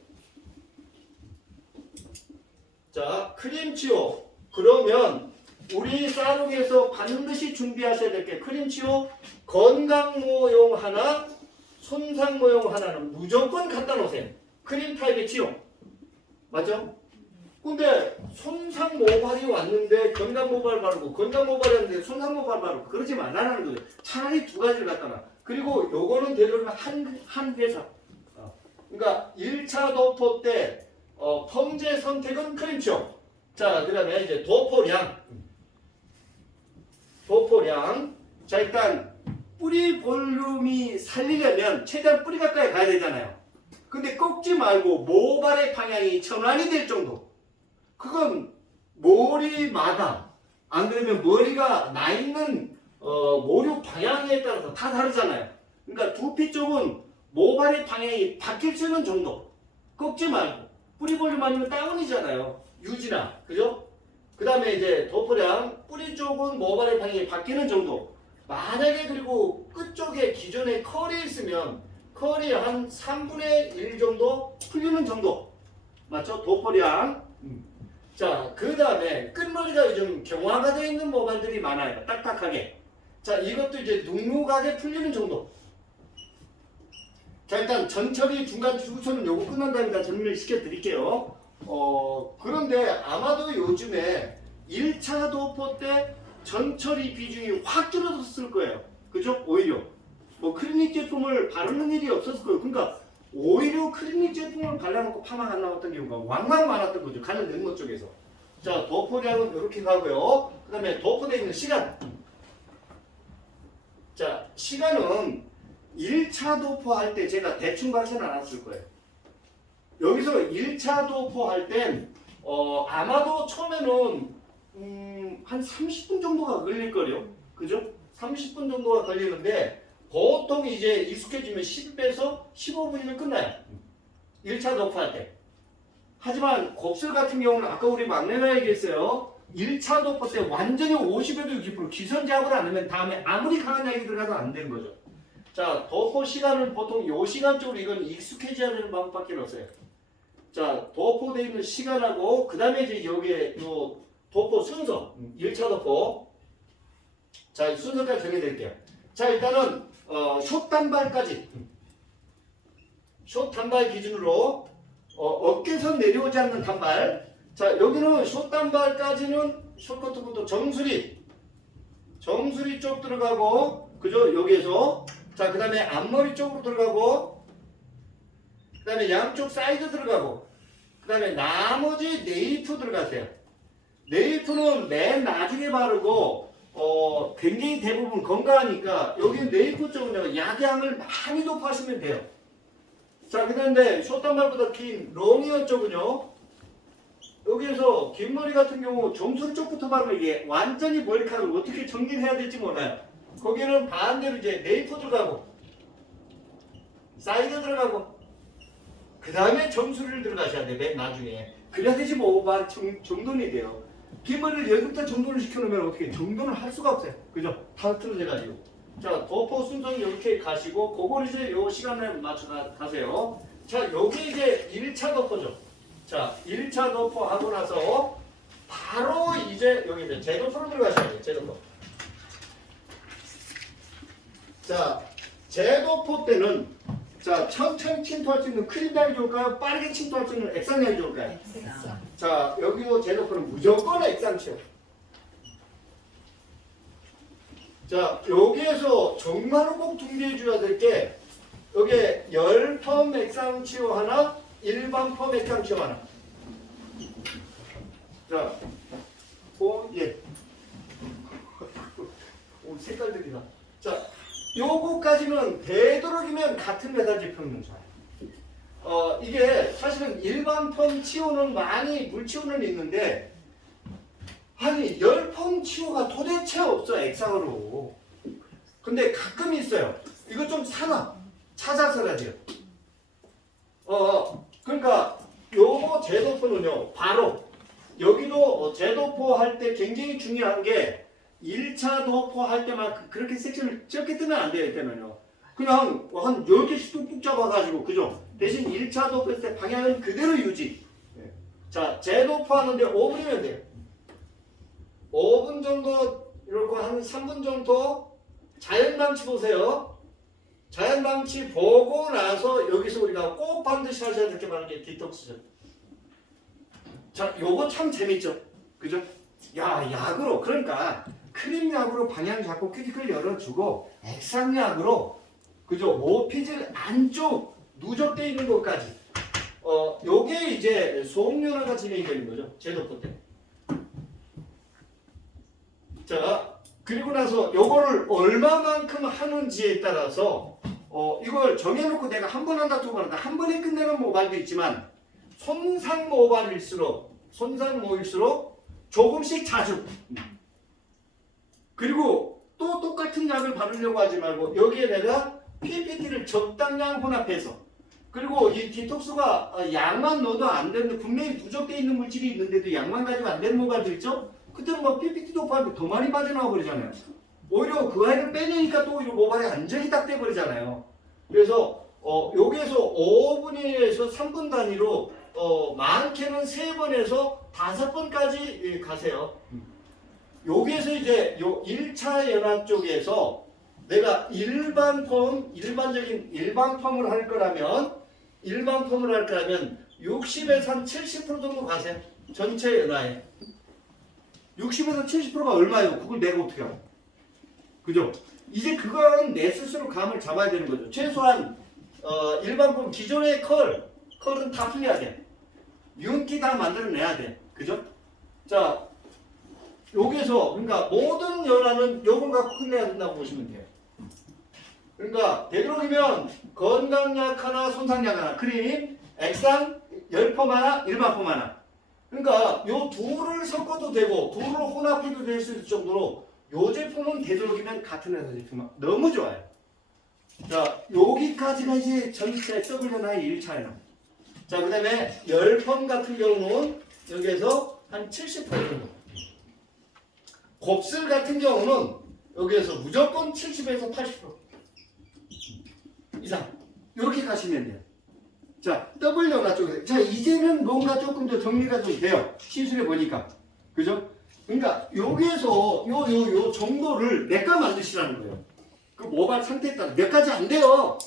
자, 크림치료. 그러면 우리 사롱에서 반드시 준비하셔야 될 게 크림치료, 건강모용 하나, 손상모용 하나는 무조건 갖다 놓으세요. 크림 타입의 치료. 맞죠? 근데 손상 모발이 왔는데 건강 모발 바르고, 건강 모발이 왔는데 손상 모발 바르고, 그러지 말라는 거예요. 차라리 두 가지를 갖다 놔. 그리고 요거는 되도록 한 회사. 그러니까 1차 도포 때 펌제 선택은 크림치료. 자, 그 다음에 이제 도포량. 자, 일단 뿌리 볼륨이 살리려면 최대한 뿌리 가까이 가야 되잖아요. 근데 꺾지 말고 모발의 방향이 전환이 될 정도. 그건 머리마다, 안 그러면 머리가 나 있는 모류 방향에 따라서 다 다르잖아요. 그러니까 두피 쪽은 모발의 방향이 바뀔 수 있는 정도. 꺾지 말고. 뿌리 볼륨 아니면 다운이잖아요. 유지나. 그죠? 그 다음에 이제 도포량, 뿌리 쪽은 모발의 방향이 바뀌는 정도. 만약에 그리고 끝쪽에 기존에 컬이 있으면 컬이 한 3분의 1 정도 풀리는 정도. 맞죠? 도포량. 자, 그 다음에 끝머리가 좀 경화가 되어 있는 모발들이 많아요. 딱딱하게. 자, 이것도 이제 눅눅하게 풀리는 정도. 자, 일단 전처리 중간 주구처는 요거 끝난 다음에 다 정리를 시켜드릴게요. 그런데 아마도 요즘에 1차 도포 때 전처리 비중이 확 줄어들었을 거예요. 그죠? 오히려. 뭐 클리닉 제품을 바르는 일이 없었을 거예요. 그러니까 오히려 클리닉 제품을 발라놓고 파마가 안 나왔던 경우가 왕왕 많았던 거죠. 가는 냉모 쪽에서. 자, 도포량은 이렇게 가고요. 그 다음에 도포되어 있는 시간. 자, 시간은 1차 도포할 때 제가 대충 가르쳐는 않았을 거예요. 여기서 1차 도포할 땐 아마도 처음에는 한 30분 정도가 걸릴 거예요. 그죠? 30분 정도가 걸리는데 보통 이제 익숙해지면 10에서 15분이면 끝나요. 1차 도포할 때. 하지만 곱슬 같은 경우는 아까 우리 막내가 얘기했어요. 1차 도포 때 완전히 50에도 60% 기선 제압을 안 하면 다음에 아무리 강한 약이 들어가도 안 되는 거죠. 자, 도포 시간은 보통 요 시간 쪽으로 이건 익숙해져야 되는 방법밖에 없어요. 자, 도포되어 있는 시간하고 그 다음에 이제 여기에 요 도포 순서 1차 도포 자, 순서까지 정해드릴게요. 자, 일단은 숏 단발까지. 숏 단발 기준으로 어깨선 내려오지 않는 단발. 자, 여기는 숏 단발까지는 숏커트부터 정수리 쪽 들어가고, 그죠? 여기에서. 자, 그 다음에 앞머리 쪽으로 들어가고, 그 다음에 양쪽 사이드 들어가고, 그 다음에 나머지 네이프 들어가세요. 네이프는 맨 나중에 바르고, 굉장히 대부분 건강하니까, 여기 네이프 쪽은요, 약양을 많이 도포하시면 돼요. 자, 그 다음에 숏단발보다 긴 롱이어 쪽은요, 여기에서 긴 머리 같은 경우 정수리 쪽부터 바르면 이게 완전히 머리카락을 어떻게 정리를 해야 될지 몰라요. 거기는 반대로 이제 네이프 들어가고, 사이드 들어가고, 그 다음에 정수리를 들어가셔야 돼, 맨 나중에. 그래야지 뭐, 정돈이 돼요. 긴 머리를 여기부터 정돈을 시켜놓으면 어떻게 정돈을 할 수가 없어요. 그죠? 다 틀어져가지고. 자, 도포 순서는 이렇게 가시고, 그걸 이제 요 시간에 맞춰 가세요. 자, 요게 이제 1차 도포죠. 자, 1차 도포 하고 나서, 바로 이제 여기 이제 재도포로 들어가셔야 돼요, 재도포. 자, 재도포 때는, 자, 천천히 침투할 수 있는 크림 양이 좋을까요? 빠르게 침투할 수 있는 액상 양이 좋을까요? 자, 여기도 재도포는 무조건 액상치요. 자, 여기에서 정말로 꼭 준비해줘야 될 게, 여기에 열펌 액상치료 하나, 일반 펌 액상치료 하나. 자, 예. 오, 색깔들이다. 자, 요거까지는 되도록이면 같은 메달 제품을 사요. 이게 사실은 일반 펌 치료는 많이 물치료는 있는데, 아니, 열펌 치료가 도대체 없어, 액상으로. 근데 가끔 있어요. 이거 좀 사놔. 찾아서 해야 돼요. 그러니까 요거 제도포는요, 바로 여기도 제도포 할 때 굉장히 중요한 게 1차 도포 할 때만 그렇게 섹션을 적게 뜨면 안 돼요. 이때는요. 그냥 한 10개씩 뚝뚝 잡아가지고, 그죠? 대신 1차 도포 했을 때 방향은 그대로 유지. 자, 제도포 하는데 5분이면 돼요. 5분 정도, 이렇게 한 3분 정도 자연방치 보세요. 자연방치 보고 나서 여기서 우리가 꼭 반드시 하셔야 될 게 바로 게 디톡스죠. 자, 요거 참 재밌죠? 그죠? 야, 약으로, 그러니까 크림 약으로 방향 잡고 큐티클 열어주고, 액상 약으로, 그죠? 모피질 안쪽 누적되어 있는 것까지. 요게 이제 소음연화가 진행이 되는 거죠. 제도포 때. 자, 그리고 나서 요거를 얼마만큼 하는지에 따라서 이걸 정해놓고 내가 한 번 한다, 두 번 한다, 한 번에 끝내는 모발도 있지만 손상 모발일수록 조금씩 자주. 그리고 또 똑같은 약을 바르려고 하지 말고 여기에 내가 PPT를 적당량 혼합해서, 그리고 이 디톡스가 약만 넣어도 안 되는, 분명히 누적되어 있는 물질이 있는데도 약만 가지고 안 되는 모발도 있죠? 그때는 뭐 PPT 도포하는데 더 많이 빠져나와 버리잖아요. 오히려 그 아이를 빼내니까 또 오히려 모발이 완전히 딱 돼버리잖아요. 그래서 여기에서 5분에서 3분 단위로 많게는 3번에서 5번까지 가세요. 여기에서 이제 요 1차 연화 쪽에서 내가 일반적인 일반 펌을 할 거라면 60에서 한 70% 정도 가세요. 전체 연화에. 60에서 70%가 얼마예요? 그걸 내가 어떻게 알아? 그죠? 이제 그건 내 스스로 감을 잡아야 되는 거죠. 최소한 일반 펌 기존의 컬은 다 풀려야 돼. 윤기 다 만들어내야 돼. 그죠? 자, 여기에서 그러니까 모든 연화는 요걸 갖고 끝내야 된다고 보시면 돼요. 그러니까 되도록이면 건강약 하나, 손상약 하나, 크림, 액상, 열펌 하나, 일반 펌 하나. 그러니까 요 둘을 섞어도 되고 둘을 혼합해도 될 수 있을 정도로 요 제품은 되도록이면 같은 회사 제품 너무 좋아요. 자, 여기까지가 이제 전체 W나의 1차예요. 자, 그 다음에 열펌 같은 경우는 여기에서 한 70% 정도. 곱슬 같은 경우는 여기에서 무조건 70에서 80% 이상. 이렇게 가시면 돼요. 자, W 연화 쪽에. 자, 이제는 뭔가 조금 더 정리가 좀 돼요. 시술해 보니까. 그죠? 그러니까 여기에서 요 정도를 내가 만드시라는 거예요. 그 모발 상태에 따라 몇 가지 안 돼요.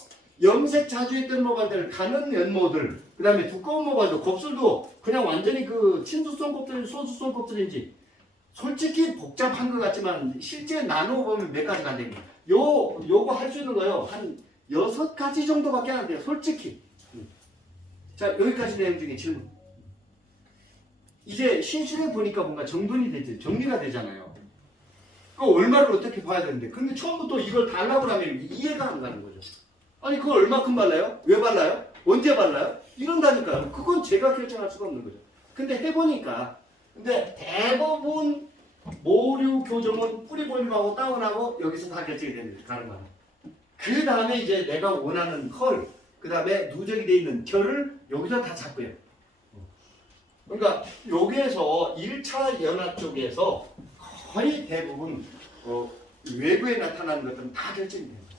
염색 자주 했던 모발들, 가는 연모들, 그 다음에 두꺼운 모발도, 곱슬도 그냥 완전히 그 친두성 곱슬인지 소수성 곱슬인지 솔직히 복잡한 것 같지만 실제 나누어 보면 몇 가지가 안 됩니다. 요거 할 수 있는 거요. 한 6가지 정도밖에 안 돼요. 솔직히. 자, 여기까지 내용 중에 질문. 이제 신술해 보니까 뭔가 정돈이 되지, 정리가 되잖아요. 그 얼마를 어떻게 봐야 되는데. 근데 처음부터 이걸 달라고 하면 이해가 안 가는 거죠. 아니, 그걸 얼마큼 발라요? 왜 발라요? 언제 발라요? 이런다니까요. 그건 제가 결정할 수가 없는 거죠. 근데 해보니까, 근데 대부분 모류 교정은 뿌리 볼륨하고 다운하고 여기서 다 결정이 됩니다. 가르마는. 그 다음에 이제 내가 원하는 컬, 그 다음에 누적이 되어 있는 결을 여기서 다 잡고요. 그러니까 여기에서 1차 연화 쪽에서 거의 대부분 외부에 나타나는 것들은 다 결정이 됩니다.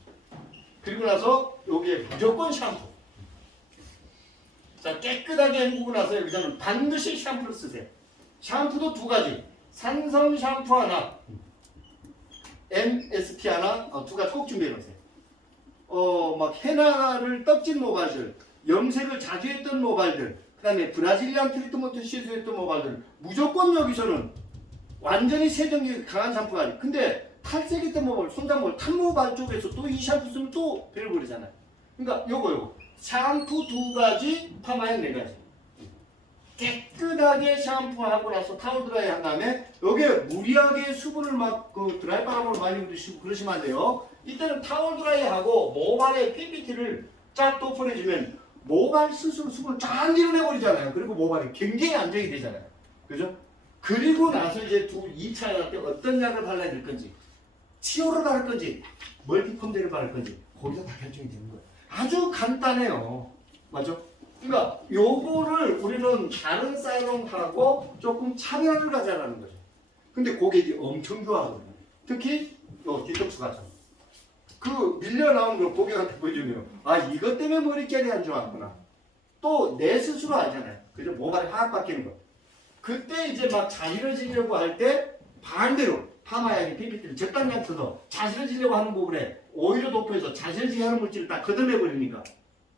그리고 나서 여기에 무조건 샴푸. 자, 깨끗하게 헹구고 나서 여기서는 반드시 샴푸를 쓰세요. 샴푸도 2가지. 산성 샴푸 하나, MSP 하나, 2가지 꼭 준비해 놓으세요. 막 헤나를 떡진 모발들, 염색을 자주 했던 모발들, 그 다음에 브라질리안 트리트먼트 시술했던 모발들, 무조건 여기서는 완전히 세정력이 강한 샴푸가 아니에요. 근데 탈색했던 모발, 손잡모발, 탄모발 쪽에서 또 이 샴푸 쓰면 또 별버리잖아요. 그러니까 요거 샴푸 2가지, 파마약 4가지. 깨끗하게 샴푸하고 나서 타올 드라이 한 다음에 여기에 무리하게 수분을 막 그 드라이 바람으로 많이 묻으시고 그러시면 안 돼요. 이때는 타올 드라이 하고 모발에 PPT를 쫙 덮어내주면 모발 스스로 수분을 쫙 밀어내버리잖아요. 그리고 모발이 굉장히 안정이 되잖아요. 그죠? 그리고 나서 이제 2차 연화 때 어떤 약을 발라야 될 건지, 치료를 바를 건지, 멀티펌제를 바를 건지 거기서 다 결정이 되는 거예요. 아주 간단해요. 맞죠? 그러니까 요거를 우리는 다른 살롱하고 조금 차별을 가져라는 거죠. 근데 그게 이제 엄청 좋아하거든요. 특히 요 디톡스 과정. 그 밀려 나온 걸 고객한테 보여주면 아, 이것 때문에 머릿결이 안 좋았구나. 또 내 스스로 알잖아요. 그죠? 모발이 확 바뀌는 거. 그때 이제 막 자지러지려고 할 때 반대로 파마약이 PPT를 적당량 쳐서 자지러지려고 하는 부분에 오히려 도표해서 자지러지게 하는 물질을 딱 걷어내버리니까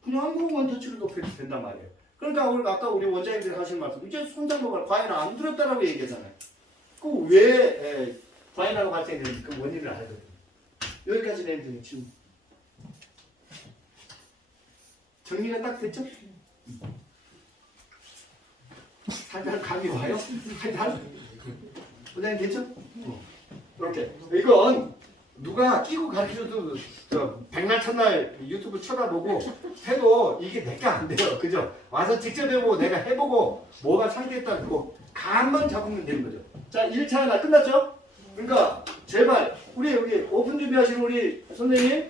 그냥 원터치로 높여도 된단 말이에요. 그러니까 아까 우리 원장님들이 하신 말씀, 이제 손잡모발 과연 안 두렵다라고 얘기하잖아요. 그 왜 과인화가 발생되는지 그 원인을 알거든요. 여기까지 내면 질문. 정리가 딱 됐죠? 살짝 감이 와요? 살짝? 원장님 됐죠? 이렇게. 이건 누가 끼고 가르쳐줘도 백날 첫날 유튜브 쳐다보고 해도 이게 내가 안 돼요. 그죠? 와서 직접 해보고 내가 해보고 뭐가 상태했다고 감만 잡으면 되는 거죠. 자, 1차 하나 끝났죠? 그러니까 제발 우리 오픈 준비하시는 우리 선생님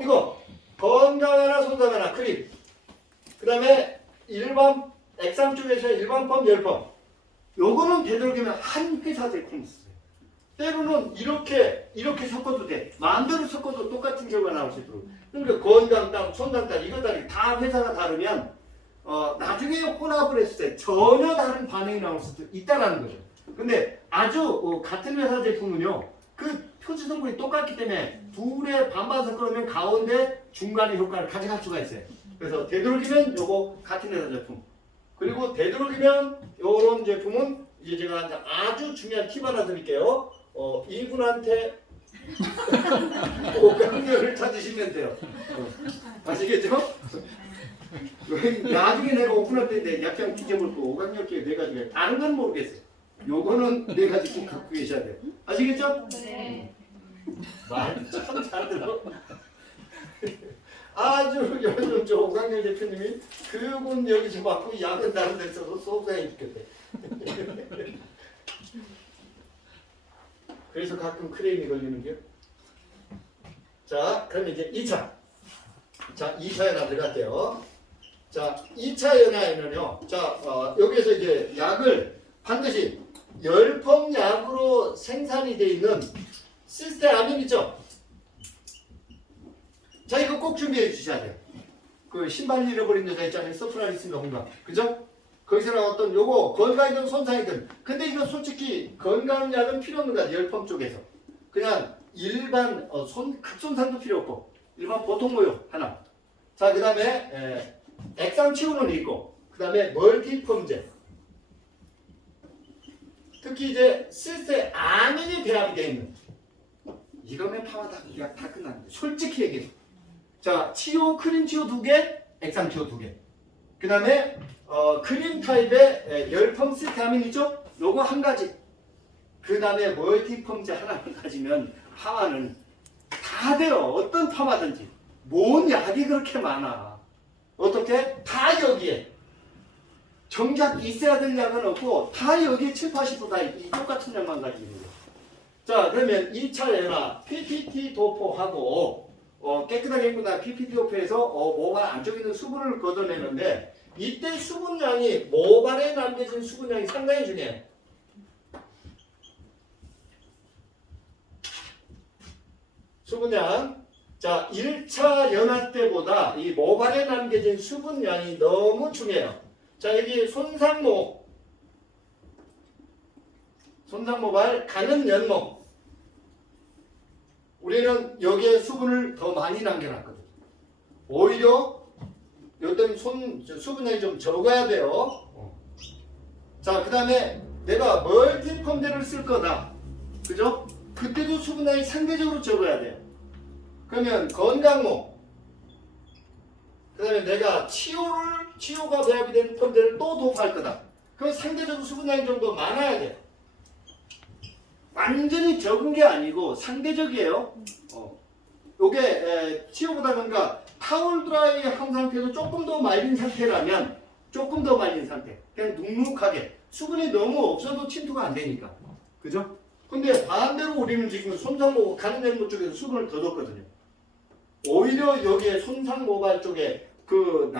이거 건강하나 손상하나 크림, 그 다음에 일반 액상 쪽에서 일반 펌 10펌, 요거는 되도록이면 한 회사 제품 쓰세요. 때로는 이렇게 섞어도 돼. 마음대로 섞어도 똑같은 결과 나올 수 있도록. 그러니까 건강당, 손상당 이거 다 회사가 다르면 나중에 혼합을 했을 때 전혀 다른 반응이 나올 수도 있다라는 거죠. 근데 아주 같은 회사 제품은요, 그 표시 성분이 똑같기 때문에 둘의 반반 섞으면 가운데 중간의 효과를 가져갈 수가 있어요. 그래서 되도록이면 요거 같은 회사 제품, 그리고 되도록이면 요런 제품은 이제 제가 아주 중요한 팁 하나 드릴게요. 이분한테 오강렬을 찾으시면 돼요. 아시겠죠? 나중에 내가 오픈할 때 약간 뒤져볼거 오강렬 쪽에 4가지가 다른 건 모르겠어요. 요거는 4가지 꼭 갖고 계셔야 돼요. 아시겠죠? 네. 말 참 잘 들어. 아주 요즘 저 오강렬 대표님이 그분 여기서 맡고 약은 다른 데 써서 속상해 죽겠대. 그래서 가끔 크레임이 걸리는 게요. 자, 그럼 이제 2차. 자, 2차 연화 들어갈게요. 자, 2차 연화에는요. 자, 여기에서 이제 약을 반드시 열펌 약으로 생산이 되어 있는 시스테아민 있죠? 자, 이거 꼭 준비해 주셔야 돼요. 그 신발 잃어버린 여자 있잖아요. 서프라리스인가 뭔가. 그죠? 거기서 나왔던 요거 건강이든 손상이든. 근데 이거 솔직히 건강약은 필요 없는 거야. 열펌 쪽에서. 그냥 일반 극손상도 필요 없고 일반 보통 모유 하나. 자, 그 다음에 액상 치우는 있고, 그 다음에 멀티펌제. 특히 이제 시스테 아민이 배합이 되어 있는. 이거면 파마다 다 끝났는데 솔직히 얘기해. 자, 치오 크림 치오 2개, 액상 치오 2개. 그 다음에 크림 타입의 열펌 시스테 아민 있죠? 요거 한 가지. 그 다음에 멀티펌제 하나만 가지면 파마는 다 돼요. 어떤 파마든지. 뭔 약이 그렇게 많아. 어떻게? 다 여기에. 정작 있어야 될 약은 없고 다 여기에 7, 80% 다 이 똑같은 약만 가지고 있는 거예요. 자, 그러면 2차 연화 PPT 도포하고 깨끗하게 했고 나 PPT 도포해서 모발 안쪽에 있는 수분을 걷어내는데 이때 수분량이 모발에 남겨진 수분량이 상당히 중요해요. 수분량. 자, 1차 연화 때보다 이 모발에 남겨진 수분량이 너무 중요해요. 자, 여기 손상모, 손상모발, 가는 연모. 우리는 여기에 수분을 더 많이 남겨놨거든. 오히려 요때 수분량이 좀 적어야 돼요. 자, 그 다음에 내가 멀티펌제를 쓸 거다. 그죠? 그때도 수분량이 상대적으로 적어야 돼요. 그러면 건강모. 그 다음에 내가 치오가 배합이 된 펌제를 또 도포할 거다. 그럼 상대적으로 수분량이 좀 더 많아야 돼요. 완전히 적은 게 아니고 상대적이에요. 요게 치오보다 그러니까 타월 드라이 한 상태에서 조금 더 말린 상태라면 조금 더 말린 상태. 그냥 눅눅하게. 수분이 너무 없어도 침투가 안 되니까. 그죠? 근데 반대로 우리는 지금 손상모 가는 연모 쪽에서 수분을 더 줬거든요. 오히려 여기에 손상모발 쪽에 그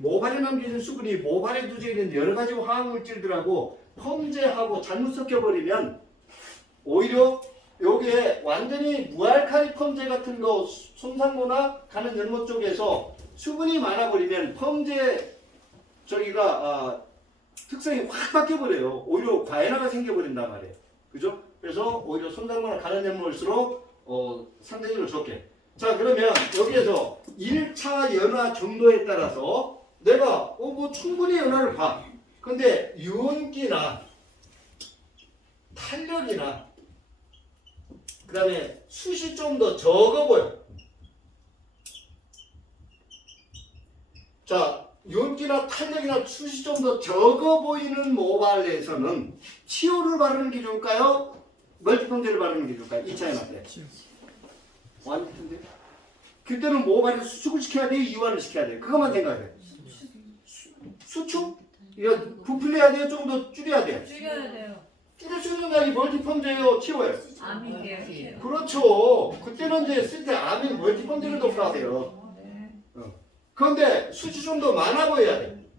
모발에 남겨진 수분이 모발에 누져 있는 여러 가지 화학물질들하고 펌제하고 잘못 섞여버리면 오히려 여기에 완전히 무알칼리 펌제 같은 거 손상모나 가는 연모 쪽에서 수분이 많아버리면 펌제 저기가 특성이 확 바뀌어버려요. 오히려 과연화가 생겨버린단 말이에요. 그죠? 그래서 오히려 손상모나 가는 연모일수록 상대적으로 적게. 자, 그러면 여기에서 1차 연화 정도에 따라서 내가 뭐 충분히 연화를 봐. 근데 유언기나 탄력이나 그 다음에 숱이 좀 더 적어 보여. 자, 유언기나 탄력이나 숱이 좀 더 적어 보이는 모발에서는 치오를 바르는 게 좋을까요? 멀티펌제를 바르는 게 좋을까요? 2차 연화 때. 완전히 그때는 모발에 수축을 시켜야 돼요? 이완을 시켜야 돼요? 그것만 생각해. 수축? 이거 부풀려야 돼요? 좀 더 줄여야 돼요? 줄여야 돼요. 줄일 수 있는 약이 멀티펌제예요? 치워요? 아민이에요. 그렇죠. 그때는 이제 쓸 때 아민 멀티펌제를 도포해야 돼요. 그런데 수치 좀 더 많아 보여야 돼.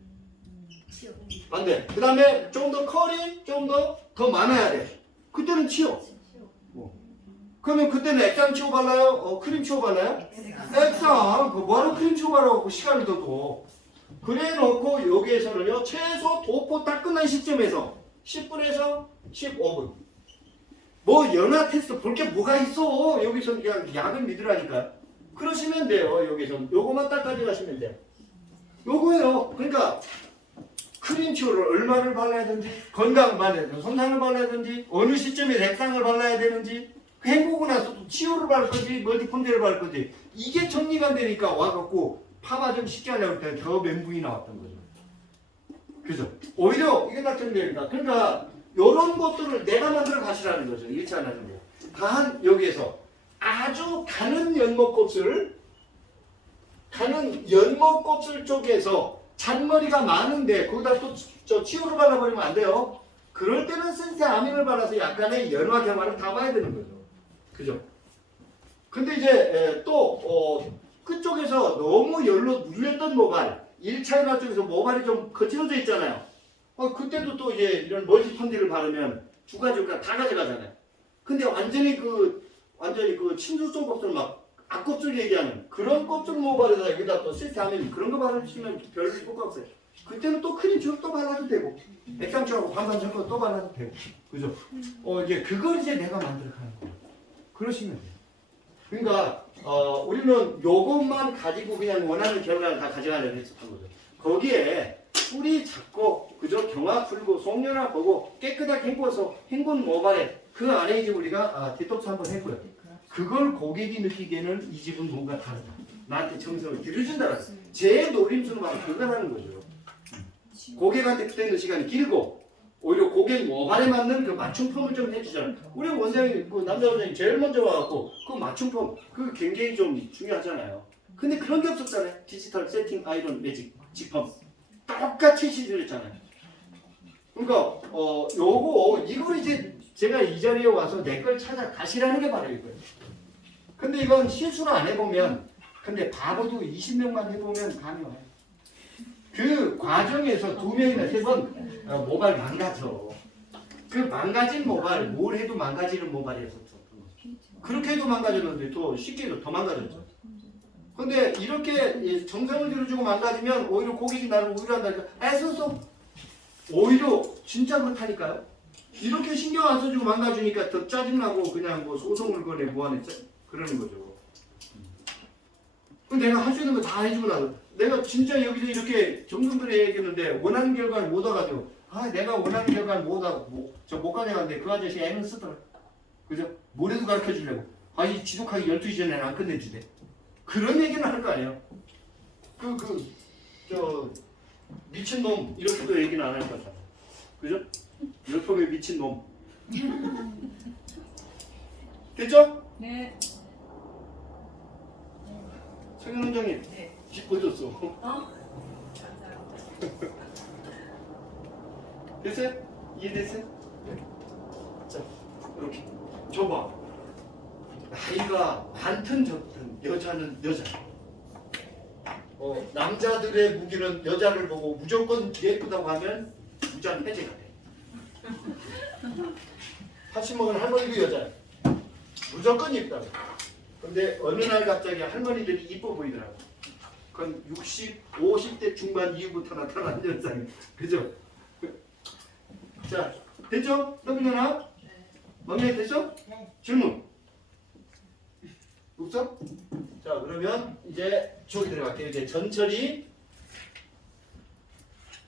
안 돼. 그 다음에 좀 더 컬이 좀 더 많아야 돼. 그때는 치워. 그러면 그때는 액상 치오 발라요? 크림 치오 발라요? 액상. 뭐하러 크림 치오 발라갖고 시간을 더 둬. 그래 놓고 여기에서는요, 최소 도포 딱 끝난 시점에서 10분에서 15분. 뭐 연화 테스트 볼 게 뭐가 있어. 여기서는 그냥 약을 믿으라니까요. 그러시면 돼요. 여기서는. 요거만 딱 가져가시면 돼요. 요거예요. 그러니까 크림 치오를 얼마를 발라야 되는지, 건강을 발라야 되는지, 손상을 발라야 되는지, 어느 시점에 액상을 발라야 되는지, 헹구고 나서도 치오를 바를 건지 멀티펌제를 바를 건지 이게 정리가 안 되니까 와갖고 파마 좀 쉽게 하려고 할 때 더 멘붕이 나왔던 거죠. 그죠? 오히려 이게 다 정리됩니다. 그러니까 이런 것들을 내가 만들어 가시라는 거죠. 1차 나중에. 단 여기에서 아주 가는 연목곱슬 쪽에서 잔머리가 많은데 거기다 또 저 치오를 발라버리면 안 돼요. 그럴 때는 센세 아민을 발라서 약간의 연화 경화를 담아야 되는 거죠. 그죠? 근데 이제 또 그쪽에서 너무 열로 눌렸던 모발 1차 연화 쪽에서 모발이 좀 거칠어져 있잖아요. 그때도 또 이제 이런 멀티펌제를 바르면 두 가지가 다 가져가잖아요. 근데 완전히 그 침수 속 것들 막 앞껍질 얘기하는 그런 껍질 모발에다 여기다 또 세트하면 그런 거 바르시면 별 효과 없어요. 그때는 또 크림치로 또 발라도 되고 액상추하고 반반 섞어 또 발라도 되고 그죠? 이제 그걸 이제 내가 만들어 가는 거예요. 그러시면 돼요. 그러니까 우리는 요것만 가지고 그냥 원하는 결과를 다 가져가려고 했었던 거죠. 거기에 뿌리 잡고 그죠? 경화 풀고 속연화 보고 깨끗하게 헹궈서 헹군 모발에 그 안에 이제 우리가 디톡스 한번 했고요. 그걸 고객이 느끼기에는 이 집은 뭔가 다르다. 나한테 정성을 들여준다는 제 노림수는 바로 그거라는 거죠. 고객한테 붙어있는 시간이 길고 오히려 고객 모발에 맞는 그 맞춤품을 좀 해주잖아요. 우리 원장님, 그 남자 원장님 제일 먼저 와갖고 그 맞춤품 그 굉장히 좀 중요하잖아요. 근데 그런 게 없었잖아요. 디지털 세팅 아이론 매직 직펌 똑같이 시술했잖아요. 그러니까 이걸 이제 제가 이 자리에 와서 내 걸 찾아 가시라는 게 바로 이거예요. 근데 이건 실수를 안 해보면 근데 바보도 20명만 해보면 감이 와요. 그 과정에서 2명이나 3번 모발 망가져. 그 망가진 모발 뭘 해도 망가지는 모발이었었어. 그렇게 해도 망가졌는데 더 쉽게 해도 더 망가졌죠. 근데 이렇게 정성을 들여주고 망가지면 오히려 고객이 나를 우려한다니까 애써서 오히려 진짜 그렇다니까요. 이렇게 신경 안 써주고 망가지니까 더 짜증나고 그냥 뭐 소송을 거네 뭐하네 그러는 거죠. 그럼 내가 할 수 있는 거 다 해주고 나서 내가 진짜 여기서 이렇게 정성들에 얘기했는데 원하는 결과를 못 와가지고 내가 원하는 결과를 못 가져갔는데 그 아저씨 애는 쓰더라. 그죠? 뭐래도 가르쳐 주려고. 이 지독하게 12시 전에는 안 끝내주대. 그런 얘기는 할 거 아니에요. 미친놈 이렇게도 얘기는 안 할 거잖아. 그죠? 열풍에 미친놈. 됐죠? 네. 성현 원장님 기뻐졌어. 됐어요? 이해됐어요? 네. 자, 이렇게 줘봐. 나이가 많든 적든 여자는 여자. 남자들의 무기는 여자를 보고 무조건 예쁘다고 하면 무장 해제가 돼. 80 먹은 할머니도 여자야. 무조건 예쁘다고. 근데 어느 날 갑자기 할머니들이 이뻐 보이더라고. 그건 60, 50대 중반 이후부터 나타나는 현상이에요. 그죠? 자, 됐죠? 너무나? 마음에 됐죠? 네. 질문? 없어? 자, 그러면 이제 저기 들어갈게요. 이제 전처리